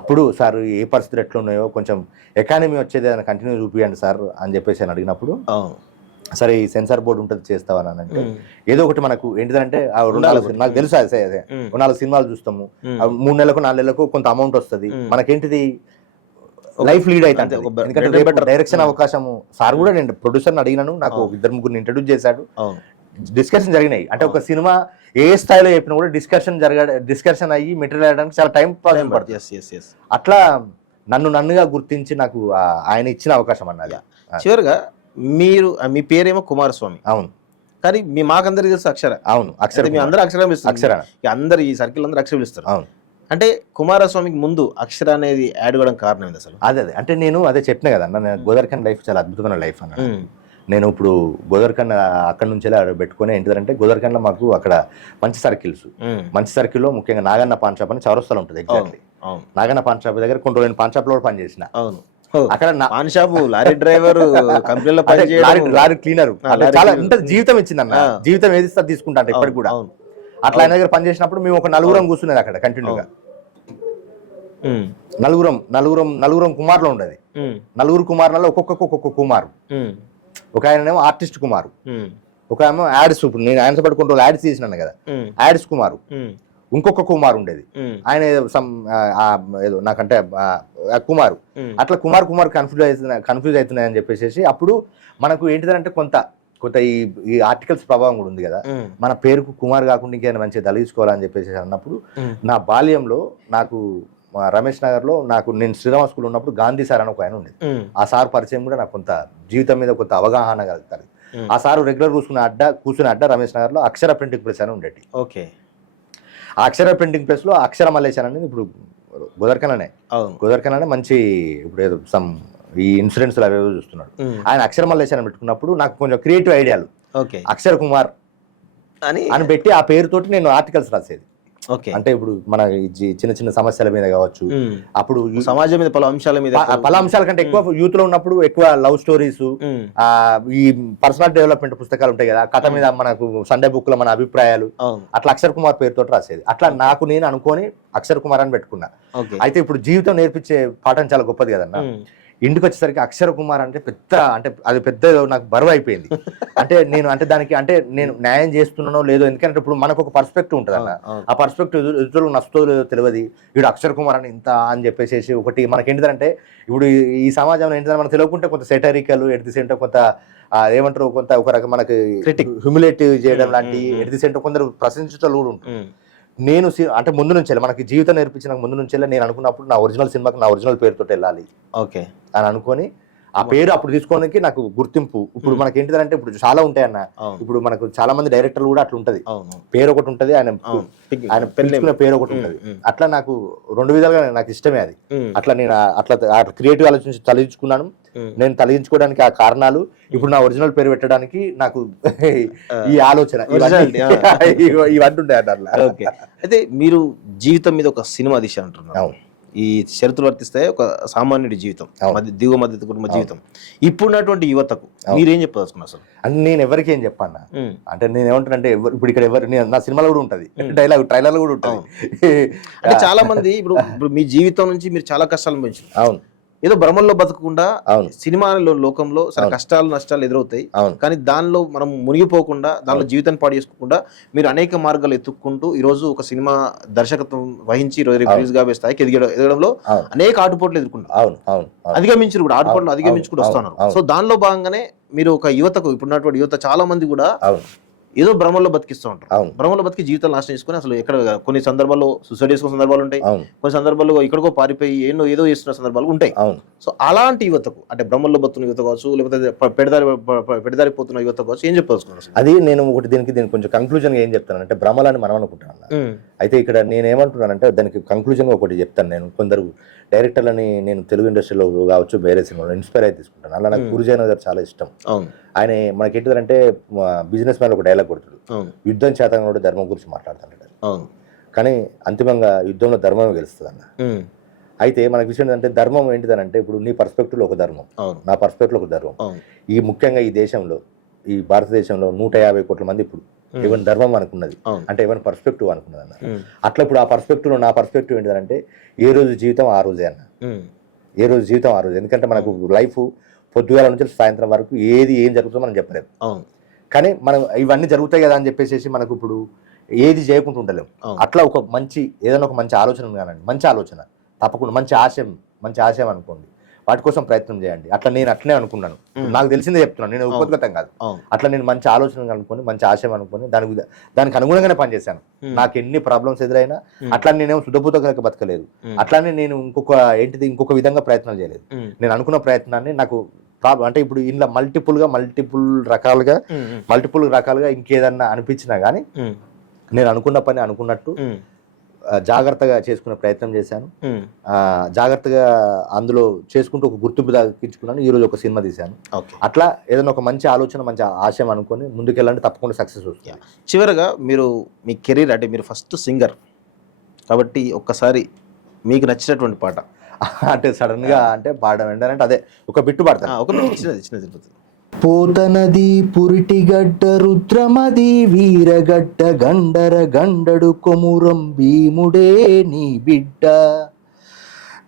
అప్పుడు సార్ ఏ పరిస్థితులు ఎట్లా ఉన్నాయో కొంచెం ఎకానమీ వచ్చేది అని కంటిన్యూ చూపియండి సార్ అని చెప్పేసి అని అడిగినప్పుడు, సరే ఈ సెన్సార్ బోర్డు ఉంటుంది చేస్తావని అంటే ఏదో ఒకటి మనకు ఏంటిదంటే నాకు తెలుసు అదే 4 సినిమాలు చూస్తాము, 3 నెలలకు 4 నెలలకు కొంత అమౌంట్ వస్తుంది, మనకేంటిది లైఫ్ లీడ్ అయితే. ఎందుకంటే డైరెక్షన్ అవకాశము సార్ కూడా నేను ప్రొడ్యూసర్ని అడిగినాను, నాకు 2-3 ఇంట్రడ్యూస్ చేశాడు, డిస్కషన్ జరిగినాయి. అంటే ఒక సినిమా ఏ స్థాయిలో చెప్పినా కూడా డిస్కషన్ అయ్యి మెటీరియల్ అయ్యడానికి చాలా టైం పడుతుంది. అట్లా నన్నుగా గుర్తించి నాకు ఆయన ఇచ్చిన అవకాశం అన్నది. చివరిగా మీ పేరేమో కుమారస్వామి, అవును, కానీ మాకందరికి తెలుసు అక్షర. అవును, అక్షర, మీ అందరూ అక్షర, అందరు ఈ సర్కిల్ అందరూ అక్షర పిలుస్తారు. అవును, అంటే కుమారస్వామికి ముందు అక్షర అనేది యాడ్ అవ్వడం కారణం ఏంది అసలు? అదే అంటే నేను అదే చెప్పిన కదా అన్న, గోదావరిఖండ్ లైఫ్ చాలా అద్భుతమైన లైఫ్ అన్న. నేను ఇప్పుడు గోదావరిఖండ్ అక్కడ నుంచి పెట్టుకుని ఏంటిదంటే గోదావరిఖండ్లో మాకు అక్కడ మంచి సర్కిల్లో ముఖ్యంగా నాగన్న పాన్ షాప్ అని చౌరస్తాలో ఉంటుంది. ఎగ్జాక్ట్లీ నాగన్న పాన్ షాప్ దగ్గర కొంత పాన్ షాప్ లో కూడా పనిచేసిన. అక్కడ పాన్ షాప్, లారీ డ్రైవర్, కంపెనీలో లారీ క్లీనర్, చాలా ఉంటుంది. జీవితం ఇచ్చిందన్న, జీవితం ఏది ఇస్తా తీసుకుంటా ఇప్పటికి కూడా. అట్లా ఆయన దగ్గర పనిచేసినప్పుడు మేము ఒక 4 కూర్చునేది అక్కడ కంటిన్యూగా. 4 కుమార్లు ఉండేది. 4 కుమార్లలో ఒక్కొక్క కుమారు. ఒక ఆయనేమో ఆర్టిస్ట్ కుమారు, ఒక ఏమో యాడ్స్, ఇప్పుడు నేను ఆయన పట్టుకుంటూ యాడ్స్ చేసినాను కదా, యాడ్స్ కుమారు. ఇంకొక కుమార్ ఉండేది, ఆయన ఏదో నాకంటే కుమారు. అట్లా కుమార్ కన్ఫ్యూజ్ అవుతున్నాయి అని చెప్పేసి అప్పుడు మనకు ఏంటిదంటే కొంత ఈ ఆర్టికల్స్ ప్రభావం కూడా ఉంది కదా, మన పేరుకు కుమార్ కాకుండా ఇంకేమైనా మంచిగా తలిగించుకోవాలని చెప్పేసి అన్నప్పుడు నా బాల్యంలో నాకు రమేష్ నగర్ లో నేను శ్రీరామ స్కూల్ ఉన్నప్పుడు గాంధీ సార్ అని ఒక ఆయన ఉండేది. ఆ సార్ పరిచయం కూడా నాకు కొంత జీవితం మీద కొంత అవగాహన కలుగుతారు. ఆ సారు రెగ్యులర్ కూర్చునే అడ్డ రమేష్ నగర్ లో అక్షర ప్రింటింగ్ ప్రెస్ అని ఉండేది. ఓకే. ఆ అక్షర ప్రింటింగ్ ప్రెస్ లో అక్షర మల్లేశన్ అనేది ఇప్పుడు గోదర్కననే మంచి ఇప్పుడు ఏదో సమ్ ఈ ఇన్సూరెన్స్ అవి చూస్తున్నాడు. ఆయన అక్షర మల్లేశన్ పెట్టుకున్నప్పుడు నాకు కొంచెం క్రియేటివ్ ఐడియాలు అక్షర్ కుమార్ అని పెట్టి ఆ పేరుతోటి నేను ఆర్టికల్స్ రాసేది. అంటే ఇప్పుడు మన చిన్న చిన్న సమస్యల మీద కావచ్చు, అప్పుడు సమాజం మీద పలు అంశాల కంటే ఎక్కువ యూత్ లో ఉన్నప్పుడు ఎక్కువ లవ్ స్టోరీస్, ఈ పర్సనల్ డెవలప్మెంట్ పుస్తకాలు ఉంటాయి కదా, కథ మీద మనకు సండే బుక్ లో మన అభిప్రాయాలు, అట్లా అక్షర్ కుమార్ పేరుతో రాసేది. అట్లా నాకు నేను అనుకొని అక్షర్ కుమార్ అని పెట్టుకున్నా. అయితే ఇప్పుడు జీవితం నేర్పించే పాఠం చాలా గొప్పది కదన్నా. ఇంటికి వచ్చేసరికి అక్షర కుమార్ అంటే అది పెద్ద నాకు బరువు అయిపోయింది. దానికి నేను న్యాయం చేస్తున్నానో లేదో, ఎందుకంటే ఇప్పుడు మనకు ఒక పర్స్పెక్టివ్ ఉంటుంది అన్న. ఆ పర్స్పెక్టివ్ ఎదురులకు నష్టో లేదో తెలియదు. ఇప్పుడు అక్షర కుమార్ అని ఇంత అని చెప్పేసి ఒకటి మనకి ఏంటిదంటే ఇప్పుడు ఈ సమాజంలో ఏంటిదని మనకు తెలియకుంటే కొంత సెటరికల్ ఎట్ ది సెంటర్, కొంత ఏమంటారు, కొంత ఒక రకం మనకి హ్యూమిలేటివ్ చేయడం లాంటి ఎట్ ది సెంటర్ కొందరు ప్రశంసించడం కూడా ఉంటుంది. నేను ముందు నుంచి మనకి జీవితం నేర్పించిన ముందు నుంచి నేను అనుకున్నప్పుడు నా ఒరిజినల్ సినిమాకి నా ఒరిజినల్ పేరుతో వెళ్ళాలి అని అనుకొని ఆ పేరు అప్పుడు తీసుకోవడానికి నాకు గుర్తింపు. ఇప్పుడు మనకి ఏంటిదంటే ఇప్పుడు చాలా ఉంటాయన్న. ఇప్పుడు మనకు చాలా మంది డైరెక్టర్లు కూడా అట్లా ఉంటది, పేరు ఒకటి ఉంటది, ఆయన పెళ్లి పేరు ఒకటి ఉంటది. అట్లా నాకు రెండు విధాలుగా నాకు ఇష్టమే అది. అట్లా నేను అట్లా క్రియేటివ్ ఆలోచించి తలెంచుకున్నాను. నేను తలెంచుకోవడానికి ఆ కారణాలు, ఇప్పుడు నా ఒరిజినల్ పేరు పెట్టడానికి నాకు ఈ ఆలోచన ఇవన్నీ ఉంటాయి అట్లా. అయితే మీరు జీవితం మీద ఒక సినిమా తీశారు అంటున్నారు. ఈ షరతులు వర్తిస్తాయి ఒక సామాన్యుడి జీవితం, దిగువ మధ్య కుటుంబ జీవితం. ఇప్పుడున్నటువంటి యువతకు మీరేం చెప్పదలుచుకున్నారు అసలు? అంటే నేను ఎవరికి ఏం చెప్పాను అంటే, నేను ఏమంటానంటే ఇప్పుడు ఇక్కడ నా సినిమాలో కూడా ఉంటది డైలాగ్, ట్రైలర్ కూడా ఉంటది. అంటే చాలా మంది ఇప్పుడు మీ జీవితం నుంచి మీరు చాలా కష్టాలు అనుభవించారు. అవును. ఏదో భ్రమంలో బతకకుండా సినిమాలో లోకంలో కష్టాలు నష్టాలు ఎదురవుతాయి, కానీ దానిలో మనం మునిగిపోకుండా, దానిలో జీవితాన్ని పాడు చేసుకోకుండా మీరు అనేక మార్గాలు ఎత్తుక్కుంటూ ఈ రోజు ఒక సినిమా దర్శకత్వం వహించి రిలీజ్ గా స్థాయికి ఎదగడంలో అనేక ఆటుపోట్లు ఎదుర్కొంటారు. అధిగమించి కూడా ఆటుపోట్లు అధిగమించి కూడా వస్తున్నారు. సో దానిలో భాగంగానే మీరు ఒక యువతకు, ఇప్పుడున్నటువంటి యువత చాలా మంది కూడా ఏదో భ్రమంలో బతికిస్తూ ఉంటారు. భ్రమంలో బతికి జీవితాలు నాశనం చేసుకుని అసలు ఎక్కడ కొన్ని సందర్భాల్లో సూసైడ్ చేసుకున్న సందర్భాలు ఉంటాయి, కొన్ని సందర్భాల్లో ఇక్కడికో పారిపోయి ఏదో చేస్తున్న సందర్భాలు ఉంటాయి. సో అలాంటి యువతకు, అంటే భ్రమంలో బతున్న యువత కావచ్చు, లేకపోతే పెడదారి పోతున్న యువత కావచ్చు, ఏం చెప్పాల్సుకున్నారు? అది నేను ఒకటి దీనికి కొంచెం కన్క్లూజన్ గా ఏం చెప్తానంటే, భ్రమలని మనం అనుకుంటాను. అయితే ఇక్కడ నేను ఏమంటున్నానంటే దానికి కన్క్లూజన్ ఒకటి చెప్తాను. నేను కొందరు డైరెక్టర్లని నేను తెలుగు ఇండస్ట్రీలో కావచ్చు వేరే సినిమాలో ఇన్స్పైర్ అయితే తీసుకుంటాను. అలా నాకు పూరిజైన గారు చాలా ఇష్టం. ఆయన మనకి ఏంటిదంటే బిజినెస్ మ్యాన్ ఒక డైలాగ్ కొడుతాడు, యుద్ధం చేతంగా కూడా ధర్మం గురించి మాట్లాడుతుంటాడు, కానీ అంతిమంగా యుద్ధంలో ధర్మమే గెలుస్తుంది అన్న. అయితే మనకి విషయం ఏంటంటే, ధర్మం ఏంటిదనంటే ఇప్పుడు నీ పర్స్పెక్టివ్ లో ఒక ధర్మం, నా పర్స్పెక్టివ్ లో ఒక ధర్మం. ఈ ముఖ్యంగా ఈ దేశంలో, ఈ భారతదేశంలో 150 కోట్ల మంది ఇప్పుడు ఈవెన్ ధర్మం అనుకున్నది, అంటే ఈవెన్ పర్స్పెక్టివ్ అనుకున్నది అన్న. అట్లా ఇప్పుడు ఆ పర్స్పెక్టివ్ లో నా పర్స్పెక్టివ్ ఏంటిదంటే, ఏ రోజు జీవితం ఆ రోజే అన్న, ఏ రోజు జీవితం ఆ రోజు. ఎందుకంటే మనకు లైఫ్ పొద్దుగాల నుంచి సాయంత్రం వరకు ఏం జరుగుతుందో మనం చెప్పలేము, కానీ మనం ఇవన్నీ జరుగుతాయి కదా అని చెప్పేసి మనకు ఇప్పుడు ఏది చేయకుండా ఉండలేము. అట్లా ఒక ఏదైనా ఒక మంచి ఆలోచన కానండి, మంచి ఆలోచన తప్పకుండా, మంచి ఆశయం అనుకోండి, వాటి కోసం ప్రయత్నం చేయండి. అట్లా నేను అట్లనే అనుకున్నాను, నాకు తెలిసిందే చెప్తున్నాను, నేను ఉపద్గతం కాదు. అట్లా నేను మంచి ఆలోచన అనుకుని, మంచి ఆశయం అనుకుని దానికి అనుగుణంగానే పనిచేశాను. నాకు ఎన్ని ప్రాబ్లమ్స్ ఎదురైనా అట్లా నేనేమో శుద్ధపూతగా బతకలేదు, అట్లానే నేను ఇంకొక విధంగా ప్రయత్నం చేయలేదు. నేను అనుకున్న ప్రయత్నాన్ని నాకు అంటే ఇప్పుడు ఇంట్లో మల్టిపుల్ రకాలుగా ఇంకేదన్నా అనిపించినా కానీ నేను అనుకున్న పని అనుకున్నట్టు జాగ్రత్తగా చేసుకునే ప్రయత్నం చేశాను. జాగ్రత్తగా అందులో చేసుకుంటూ ఒక గుర్తింపు దక్కించుకున్నాను. ఈ రోజు ఒక సినిమా తీశాను. అట్లా ఏదైనా ఒక మంచి ఆలోచన, మంచి ఆశయం అనుకుని ముందుకెళ్ళండి, తప్పకుండా సక్సెస్ వస్తుంది. చివరగా మీరు మీ కెరీర్, అంటే మీరు ఫస్ట్ సింగర్ కాబట్టి ఒక్కసారి మీకు నచ్చినటువంటి పాట అంటే సడన్ గా అంటే పాడడం ఏంటంటే అదే ఒక బిట్టు పాడతాను. ఒక చిన్నది. పోతనది పురిటిగడ్డ రుద్రమది వీరగడ్డ గండర గండడు కొమురం భీముడే నీ బిడ్డ,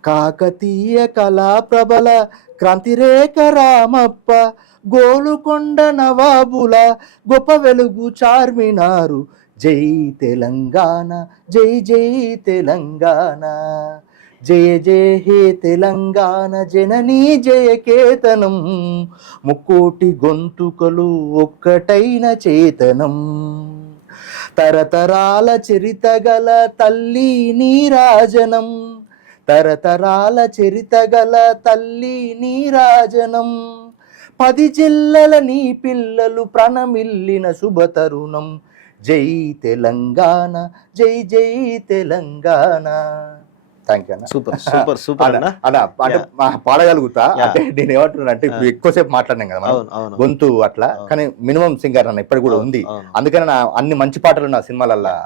కాకతీయ కళా ప్రబల క్రాంతిరేఖ రామప్ప, గోలుకొండ నవాబుల గొప్ప వెలుగు చార్మినారు, జై తెలంగాణ, జై జై తెలంగాణ, జయ జయ హే తెలంగాణ జననీ జయ కేతనం, ముక్కోటి గొంతుకలు ఒక్కటైన చేతనం, తరతరాల చరిత గల తల్లి నీరాజనం, తరతరాల చరిత గల తల్లి నీరాజనం, 10 జిల్లల నీ పిల్లలు ప్రణమిల్లిన శుభతరుణం, జై తెలంగాణ, జై జై తెలంగాణ. థ్యాంక్ యూ అన్న. సూపర్ సూపర్ సూపర్ అన్న. అన్న అంటే పాడగలుగుతా, అంటే నేను ఏమంటున్నా అంటే ఇప్పుడు ఎక్కువసేపు మాట్లాడినాం కదా మనం, గొంతు అట్లా, కానీ మినిమం సింగర్ అన్న ఇప్పటికి కూడా ఉంది. అందుకని నా అన్ని మంచి పాటలు నా సినిమాలల్లో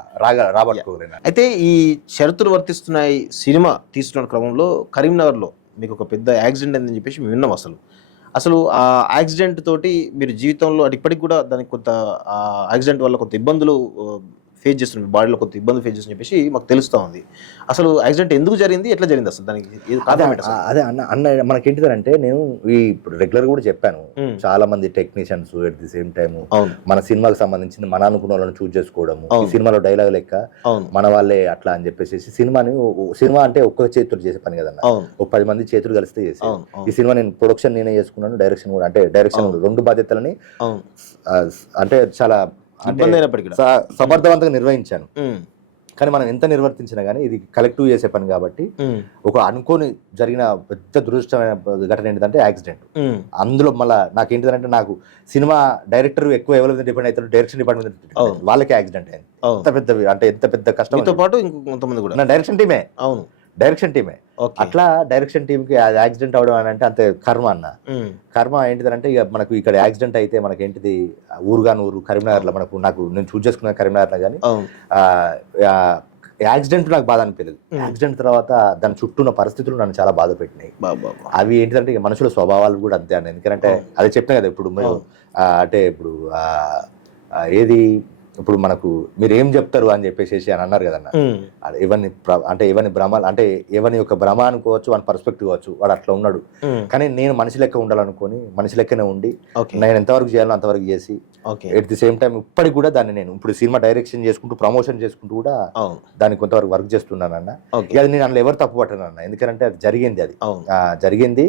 రాబట్టుకోలేను. అయితే ఈ షరతులు వర్తిస్తున్నాయి సినిమా తీస్తున్న క్రమంలో కరీంనగర్లో మీకు ఒక పెద్ద యాక్సిడెంట్ అయిందని చెప్పేసి మేము విన్నాం. అసలు ఆ యాక్సిడెంట్ తోటి మీరు జీవితంలో అంటే ఇప్పటికి కూడా దానికి కొంత ఆ యాక్సిడెంట్ వల్ల కొంత ఇబ్బందులు ఫేస్ చేస్తున్నారు, బాడీలో కొంత ఇబ్బంది ఫేస్ చేస్తుని చెప్పేసి మాకు తెలుస్తూ ఉంది. అసలు యాక్సిడెంట్ ఎందుకు జరిగింది, ఎట్లా జరిగింది, అసలు దానికి అదే అన్న మనకేంటిదంటే, నేను ఇప్పుడు రెగ్యులర్ కూడా చెప్పాను, చాలా మంది technicians at the same time మన సినిమాకి సంబంధించింది మన అనుకున్న వాళ్ళని చూస్ చేసుకోవడము, ఈ సినిమాలో డైలాగ్ లెక్క మన వాళ్ళే అట్లా అని చెప్పేసి సినిమా అంటే ఒక్క చేతులు చేసే పని కదన్న, ఒక 10 మంది చేతులు కలిస్తే చేసే ఈ సినిమా. నేను ప్రొడక్షన్ నేనే చేసుకున్నాను, డైరెక్షన్ కూడా, అంటే డైరెక్షన్ 2 బాధ్యతలని అంటే చాలా సమర్థవంతంగా నిర్వహించాను. కానీ మనం ఎంత నిర్వర్తించినా కానీ ఇది కలెక్టివ్ చేసే పని కాబట్టి, ఒక అనుకోని జరిగిన పెద్ద దురదృష్టమైన ఘటన ఏంటంటే యాక్సిడెంట్. అందులో మళ్ళీ నాకేంటిదంటే, నాకు సినిమా డైరెక్టర్ ఎక్కువ ఎవరి మీద డిపెండ్ అవుతారు, డైరెక్షన్ డిపార్ట్మెంట్ వాళ్ళకి యాక్సిడెంట్ అయింది. ఎంత పెద్ద కష్టం. పాటు ఇంకొంతమంది కూడా నా డైరెక్షన్ టీమే, అవును డైరెక్షన్ టీమే. అట్లా డైరెక్షన్ టీమ్ కి యాక్సిడెంట్ అవడం అని అంటే అంతే కర్మ అన్న. కర్మ ఏంటిదంటే, ఇక మనకు ఇక్కడ యాక్సిడెంట్ అయితే మనకేంటిది, ఊరు కరీంనగర్లో నాకు నేను చూస్ చేసుకున్న కరీంనగర్లో, కానీ యాక్సిడెంట్ నాకు బాధ అనిపించలేదు. యాక్సిడెంట్ తర్వాత దాని చుట్టూ ఉన్న పరిస్థితులు నన్ను చాలా బాధ పెట్టినాయి. అవి ఏంటిదంటే ఇక మనుషుల స్వభావాలు కూడా అంతే అన్న. ఎందుకంటే అది చెప్పినా కదా ఇప్పుడు మీరు, అంటే ఇప్పుడు ఏది ఇప్పుడు మనకు మీరు ఏం చెప్తారు అని చెప్పేసి అని అన్నారు కదన్న. ఎవరిని భ్రమాలు అంటే ఎవరి యొక్క భ్రమ అనుకోవచ్చు, వాని పర్స్పెక్టివ్ కావచ్చు, వాడు అట్లా ఉన్నాడు. కానీ నేను మనిషి లెక్క ఉండాలనుకొని మనిషి లెక్కనే ఉండి నేను ఎంతవరకు చేయాలో అంతవరకు చేసి, ఎట్ ది సేమ్ టైం ఇప్పటికి కూడా దాన్ని నేను ఇప్పుడు సినిమా డైరెక్షన్ చేసుకుంటూ ప్రమోషన్ చేసుకుంటూ కూడా దాన్ని కొంతవరకు వర్క్ చేస్తున్నాను అన్న. అది నేను అందులో ఎవరు తప్పు పట్టను అన్న, ఎందుకంటే అది జరిగింది.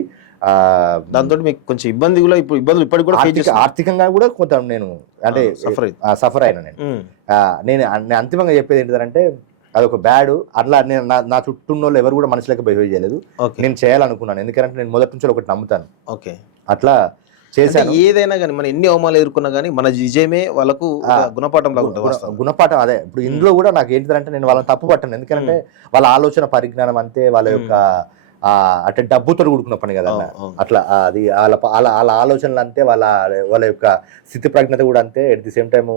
దాంతో మీకు కొంచెం ఇబ్బంది కూడా, ఇప్పుడు ఇబ్బందులు ఇప్పటికి కూడా ఆర్థికంగా కూడా కొంత నేను అంటే సఫర్ అయినా. నేను అంతిమంగా చెప్పేది ఏంటంటే, అదొక బ్యాడ్. అట్లా నేను నా చుట్టూ వాళ్ళు ఎవరు కూడా మనుషులకు బిహేవ్ చేయలేదు. నేను చేయాలనుకున్నాను, ఎందుకంటే నేను మొదటి నుంచి ఒకటి నమ్ముతాను. అట్లా చేశాను. ఏదైనా కానీ మనం ఎన్ని అవమానాలు ఎదుర్కొన్నా కానీ మన విజయమే వాళ్ళకు గుణపాఠం లాగా ఉంటుంది. గుణపాఠం అదే. ఇప్పుడు ఇందులో కూడా నాకు ఏంటిదంటే, నేను వాళ్ళని తప్పు పట్టాను, ఎందుకంటే వాళ్ళ ఆలోచన పరిజ్ఞానం అంతే, వాళ్ళ యొక్క అంటే డబ్బుతో కూడుకున్న పని కదన్న. అట్లా అది వాళ్ళ ఆలోచనలు అంతే, వాళ్ళ యొక్క స్థితి ప్రజ్ఞత కూడా అంతే. ఎట్ ది సేమ్ టైమ్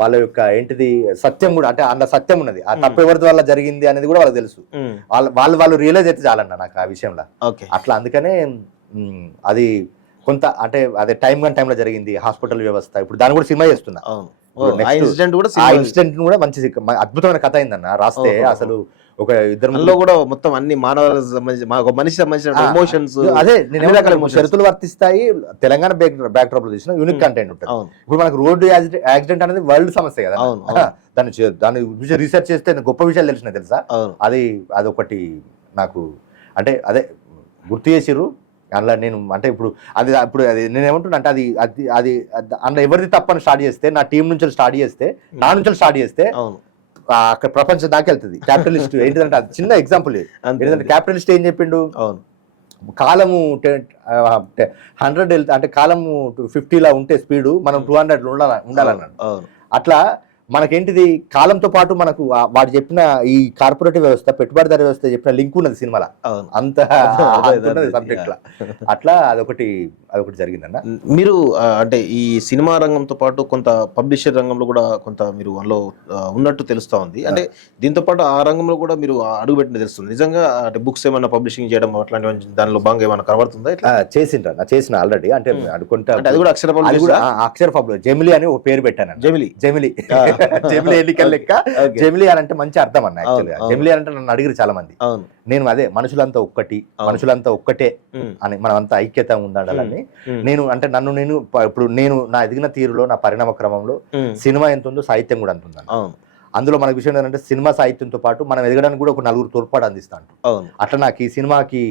వాళ్ళ యొక్క ఏంటిది సత్యం కూడా, అంటే అందులో సత్యం ఉన్నది. ఆ తప్పు ఎవరి వల్ల జరిగింది అనేది కూడా వాళ్ళకి తెలుసు. వాళ్ళు రియలైజ్ అయితే చాలన్న నాకు ఆ విషయంలో. అట్లా అందుకనే అది కొంత అంటే అదే టైంలో జరిగింది. హాస్పిటల్ వ్యవస్థ ఇప్పుడు దాన్ని కూడా సినిమా చేస్తున్నా. ఆ ఇన్సిడెంట్ కూడా మంచి అద్భుతమైన కథ అయిందన్న రాస్తే. అసలు ఒక ఇద్దరు కూడా మొత్తం అన్ని మానవాళికి సంబంధించి ఒక మనిషి సంబంధించిన ఎమోషన్స్, అదే షరతులు వర్తిస్తాయి. తెలంగాణ బ్యాక్ డ్రాప్ లో తీసిన యూనిక్ కంటెంట్ ఉంటుంది. ఇప్పుడు మనకు రోడ్డు యాక్సిడెంట్ అనేది వరల్డ్ సమస్య కదా. దాని రీసెర్చ్ చేస్తే గొప్ప విషయాలు తెలిసినాయి తెలుసా. అదొకటి నాకు అంటే అదే గుర్తు చేసిర్రు. అందులో నేను అంటే ఇప్పుడు నేను ఏమంటున్నా అంటే అది అందులో ఎవరిది తప్పని స్టార్ట్ చేస్తే, నా టీం నుంచి స్టార్ట్ చేస్తే, నా నుంచి స్టార్ట్ చేస్తే అక్కడ ప్రపంచం దాకా వెళ్తుంది. క్యాపిటలిస్ట్ ఏంటిదంటే, అది చిన్న ఎగ్జాంపుల్. ఏంటంటే క్యాపిటలిస్ట్ ఏం చెప్పిండు, కాలము 100 వెళ్తే అంటే కాలము 50 ఉంటే స్పీడు, మనం 200 ఉండాలన్నాడు. అట్లా మనకేంటిది కాలంతో పాటు మనకు వాడు చెప్పిన ఈ కార్పొరేటివ్ వ్యవస్థ, పెట్టుబడిదారి వ్యవస్థ చెప్పిన లింక్ ఉన్నది సినిమాలో. అంత సబ్జెక్ట్ లా అట్లా అదొకటి జరిగిందన్న. మీరు అంటే ఈ సినిమా రంగంతో పాటు కొంత పబ్లిషర్ రంగంలో కూడా కొంత మీరు అందులో ఉన్నట్టు తెలుస్తా ఉంది. అంటే దీంతో పాటు ఆ రంగంలో కూడా మీరు అడుగుపెట్టిన తెలుస్తుంది. నిజంగా అంటే బుక్స్ ఏమైనా పబ్లిషింగ్ చేయడం అట్లాంటి దానిలో భాగంగా ఏమైనా కనబడుతుందా? చేసిన ఆల్రెడీ. అంటే అది కూడా అక్షర పబ్లిష్ జెమిలీ అని ఒక పేరు పెట్టాను. జెమిలీ ఎన్నికల లెక్క. జెమిలీ అని అంటే మంచి అర్థం అన్న. యాక్చువల్గా జెమిలీ అంటే నన్ను అడిగిరు చాలా మంది. నేను అదే మనుషులంతా ఒక్కటే అని, మనం అంతా ఐక్యత ఉండాలని. నేను అంటే నేను ఇప్పుడు నేను నా ఎదిగిన తీరులో, నా పరిణామ క్రమంలో సినిమా ఎంత ఉందో సాహిత్యం కూడా అంత ఉందన్న. అందులో మనకు విషయం ఏంటంటే, సినిమా సాహిత్యంతో పాటు మనం ఎదగడానికి కూడా ఒక 4 తోడ్పాటు అందిస్తా అంటూ. అట్లా నాకు ఈ సినిమాకి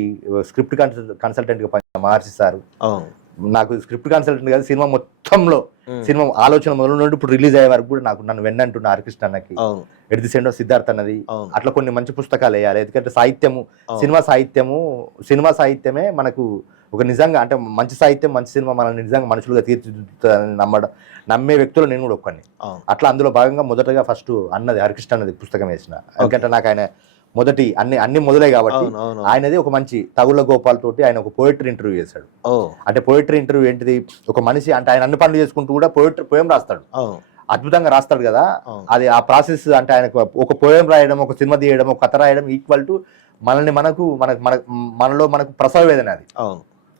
స్క్రిప్ట్ కన్సల్టెంట్ గా మహర్షి సారు, నాకు స్క్రిప్ట్ కన్సల్టెంట్ కాదు, సినిమా మొత్తంలో సినిమా ఆలోచన మొదలు నుండి ఇప్పుడు రిలీజ్ అయ్యే వరకు కూడా నాకు నన్ను వెన్నంటున్న హరికృష్ణ అన్నకి, ఎట్ ది సెండ్ సిద్ధార్థ్ అన్నది, అట్లా కొన్ని మంచి పుస్తకాలు వేయాలి. ఎందుకంటే సాహిత్యము, సినిమా సాహిత్యమే మనకు ఒక నిజంగా అంటే మంచి సాహిత్యం, మంచి సినిమా మనల్ని నిజంగా మనుషులుగా తీర్చిదిద్దుతుందని నమ్మే వ్యక్తులు నేను కూడా ఒక్కడిని. అట్లా అందులో భాగంగా మొదటగా ఫస్ట్ అన్నది హరికృష్ణ అన్నది పుస్తకం వేసిన. ఎందుకంటే నాకు ఆయన మొదటి అన్ని మొదలే కాబట్టి ఆయనది ఒక మంచి తగుళ్ళ గోపాల్ తోటి ఆయన ఒక పోయిటరీ ఇంటర్వ్యూ చేశాడు. అంటే పోయిటరీ ఇంటర్వ్యూ ఏంటిది, ఒక మనిషి అంటే ఆయన అన్ని పనులు చేసుకుంటూ కూడా పోయం రాస్తాడు, అద్భుతంగా రాస్తాడు కదా. అది ఆ ప్రాసెస్ అంటే ఆయనకు ఒక పోయం రాయడం, ఒక సినిమా తీయడం, ఒక కథ రాయడం ఈక్వల్ టు మనలో మనకు ప్రసవ వేదన. అది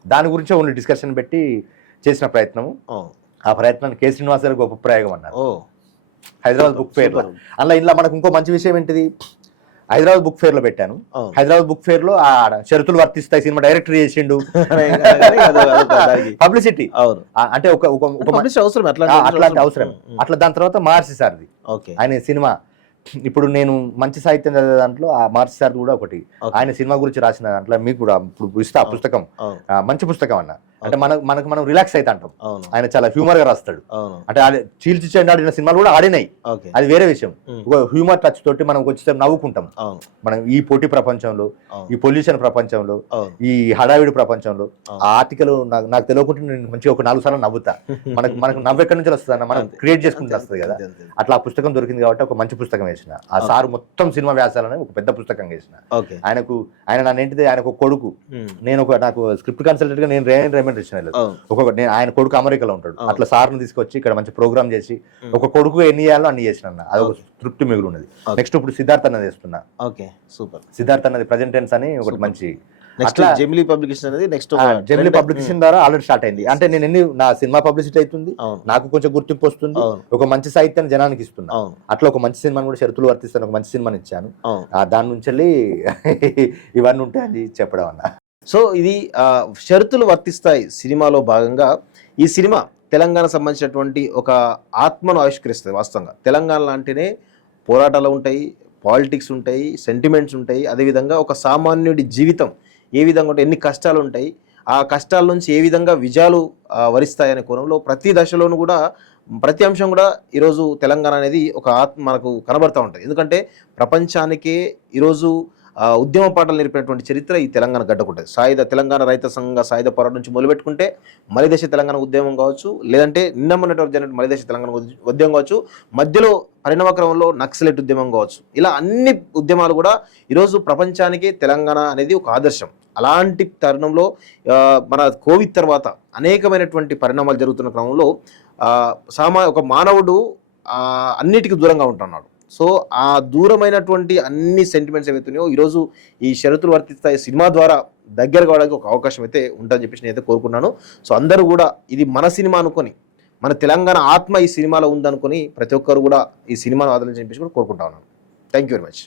దాని గురించి ఓన్లీ డిస్కషన్ పెట్టి చేసిన ప్రయత్నము. ఆ ప్రయత్నాన్ని కె శ్రీనివాస్ గారు గొప్ప ప్రయోగం అన్నారు హైదరాబాద్ బుక్ ఫేర్ లో. అలా ఇలా మనకు ఇంకో మంచి విషయం ఏంటిది, హైదరాబాద్ బుక్ ఫేర్ లో పెట్టాను. హైదరాబాద్ బుక్ ఫేర్ లో షరతులు వర్తిస్తాయి సినిమా డైరెక్టర్ చేసిండు, పబ్లిసిటీ అంటే అట్లాంటి అవసరం. అట్లా దాని తర్వాత మహర్షి సార్ది ఆయన సినిమా, ఇప్పుడు నేను మంచి సాహిత్యం చదివే దాంట్లో ఆ మహర్షి సార్ కూడా ఒకటి ఆయన సినిమా గురించి రాసిన దాంట్లో మీకు కూడా ఇప్పుడు ఇస్తా ఆ పుస్తకం, మంచి పుస్తకం అన్న. అంటే మనం రిలాక్స్ అయితే అంటాం, ఆయన చాలా హ్యూమర్ గా రాస్తాడు. అంటే చీల్చి చెండాడిన సినిమాలు కూడా ఆడినాయి, అది వేరే విషయం. ఒక హ్యూమర్ టచ్ తోటి మనం వచ్చేసరికి నవ్వుకుంటాం. మనం ఈ పోటీ ప్రపంచంలో, ఈ పొల్యూషన్ ప్రపంచంలో, ఈ హడావిడి ప్రపంచంలో ఆ ఆర్టికల్ నాకు తెలియకుండా నేను మంచిగా ఒక 4 సార్లు నవ్వుతా. మనకు నవ్వు ఎక్కడి నుంచి వస్తుంది అన్న, మనం క్రియేట్ చేసుకుంటూ వస్తుంది కదా. అట్లా ఆ పుస్తకం దొరికింది కాబట్టి ఒక మంచి పుస్తకం వేసిన. ఆ సార్ మొత్తం సినిమా వ్యాసాలని ఒక పెద్ద పుస్తకం వేసిన. ఆయన నన్నేంటిది, ఆయనకు ఒక కొడుకు, నేను నాకు స్క్రిప్ట్ కన్సల్టెంట్ గా నేను రేమండ్ ఆయన కొడుకు అమెరికాలో ఉంటాడు. అట్లా సార్ను తీసుకొచ్చి ఇక్కడ మంచి ప్రోగ్రామ్ చేసి ఒక కొడుకు ఎన్ని చేయాలో అన్ని చేసిన. అది ఒక తృప్తి మిగులు ఉన్నది. నెక్స్ట్ ఇప్పుడు సిద్ధార్థ్ అన్నది వేస్తున్నా. సిద్ధార్థ్ అన్నది ప్రెజెంట్ టెన్స్ అని ఒకటి మంచి జెమిలీ పబ్లికేషన్ అనేది జెమిలీ పబ్లికేషన్ ద్వారా ఆల్రెడీ స్టార్ట్ అయింది. అంటే నేను నా సినిమా పబ్లిసిటీ అవుతుంది, నాకు కొంచెం గుర్తింపు వస్తుంది, ఒక మంచి సాహిత్యాన్ని జనానికి ఇస్తున్నా. అట్లా ఒక మంచి సినిమాని కూడా షరతులు వర్తిస్తాను, ఒక మంచి సినిమాని ఇచ్చాను. దాని నుంచి ఇవన్నీ ఉంటాయని చెప్పడం అన్న. సో ఇది షరతులు వర్తిస్తాయి సినిమాలో భాగంగా ఈ సినిమా తెలంగాణ సంబంధించినటువంటి ఒక ఆత్మను ఆవిష్కరిస్తుంది. వాస్తవంగా తెలంగాణ లాంటినే పోరాటాలు ఉంటాయి, పాలిటిక్స్ ఉంటాయి, సెంటిమెంట్స్ ఉంటాయి. అదేవిధంగా ఒక సామాన్యుడి జీవితం ఏ విధంగా ఉంటాయి, ఎన్ని కష్టాలు ఉంటాయి, ఆ కష్టాల నుంచి ఏ విధంగా విజయాలు వరిస్తాయనే కోణంలో ప్రతి దశలోనూ కూడా ప్రతి అంశం కూడా ఈరోజు తెలంగాణ అనేది ఒక ఆత్మ మనకు కనబడుతూ ఉంటుంది. ఎందుకంటే ప్రపంచానికే ఈరోజు ఉద్యమ పాటలు నేర్పినటువంటి చరిత్ర ఈ తెలంగాణ గడ్డకుంటుంది. తెలంగాణ రైత సంఘ సాయుధ పోరాటం నుంచి మొదలుపెట్టుకుంటే మలిదేశ తెలంగాణ ఉద్యమం కావచ్చు, లేదంటే నిన్న మొన్నటి జరిగిన మలిదేశ తెలంగాణ ఉద్యమం కావచ్చు, మధ్యలో పరిణామక్రమంలో నక్సలెట్ ఉద్యమం కావచ్చు, ఇలా అన్ని ఉద్యమాలు కూడా ఈరోజు ప్రపంచానికి తెలంగాణ అనేది ఒక ఆదర్శం. అలాంటి తరుణంలో మన కోవిడ్ తర్వాత అనేకమైనటువంటి పరిణామాలు జరుగుతున్న క్రమంలో ఒక మానవుడు అన్నిటికీ దూరంగా ఉంటున్నాడు. సో ఆ దూరమైనటువంటి అన్ని సెంటిమెంట్స్ ఏవైతున్నాయో ఈరోజు ఈ షరతులు వర్తిస్తాయి సినిమా ద్వారా దగ్గర కావడానికి ఒక అవకాశం అయితే ఉంటుందని చెప్పేసి నేనైతే కోరుకున్నాను. సో అందరూ కూడా ఇది మన సినిమా అనుకొని, మన తెలంగాణ ఆత్మ ఈ సినిమాలో ఉందనుకొని ప్రతి ఒక్కరు కూడా ఈ సినిమాను ఆదరించని చెప్పేసి కూడా కోరుకుంటా ఉన్నాను. Thank you very much.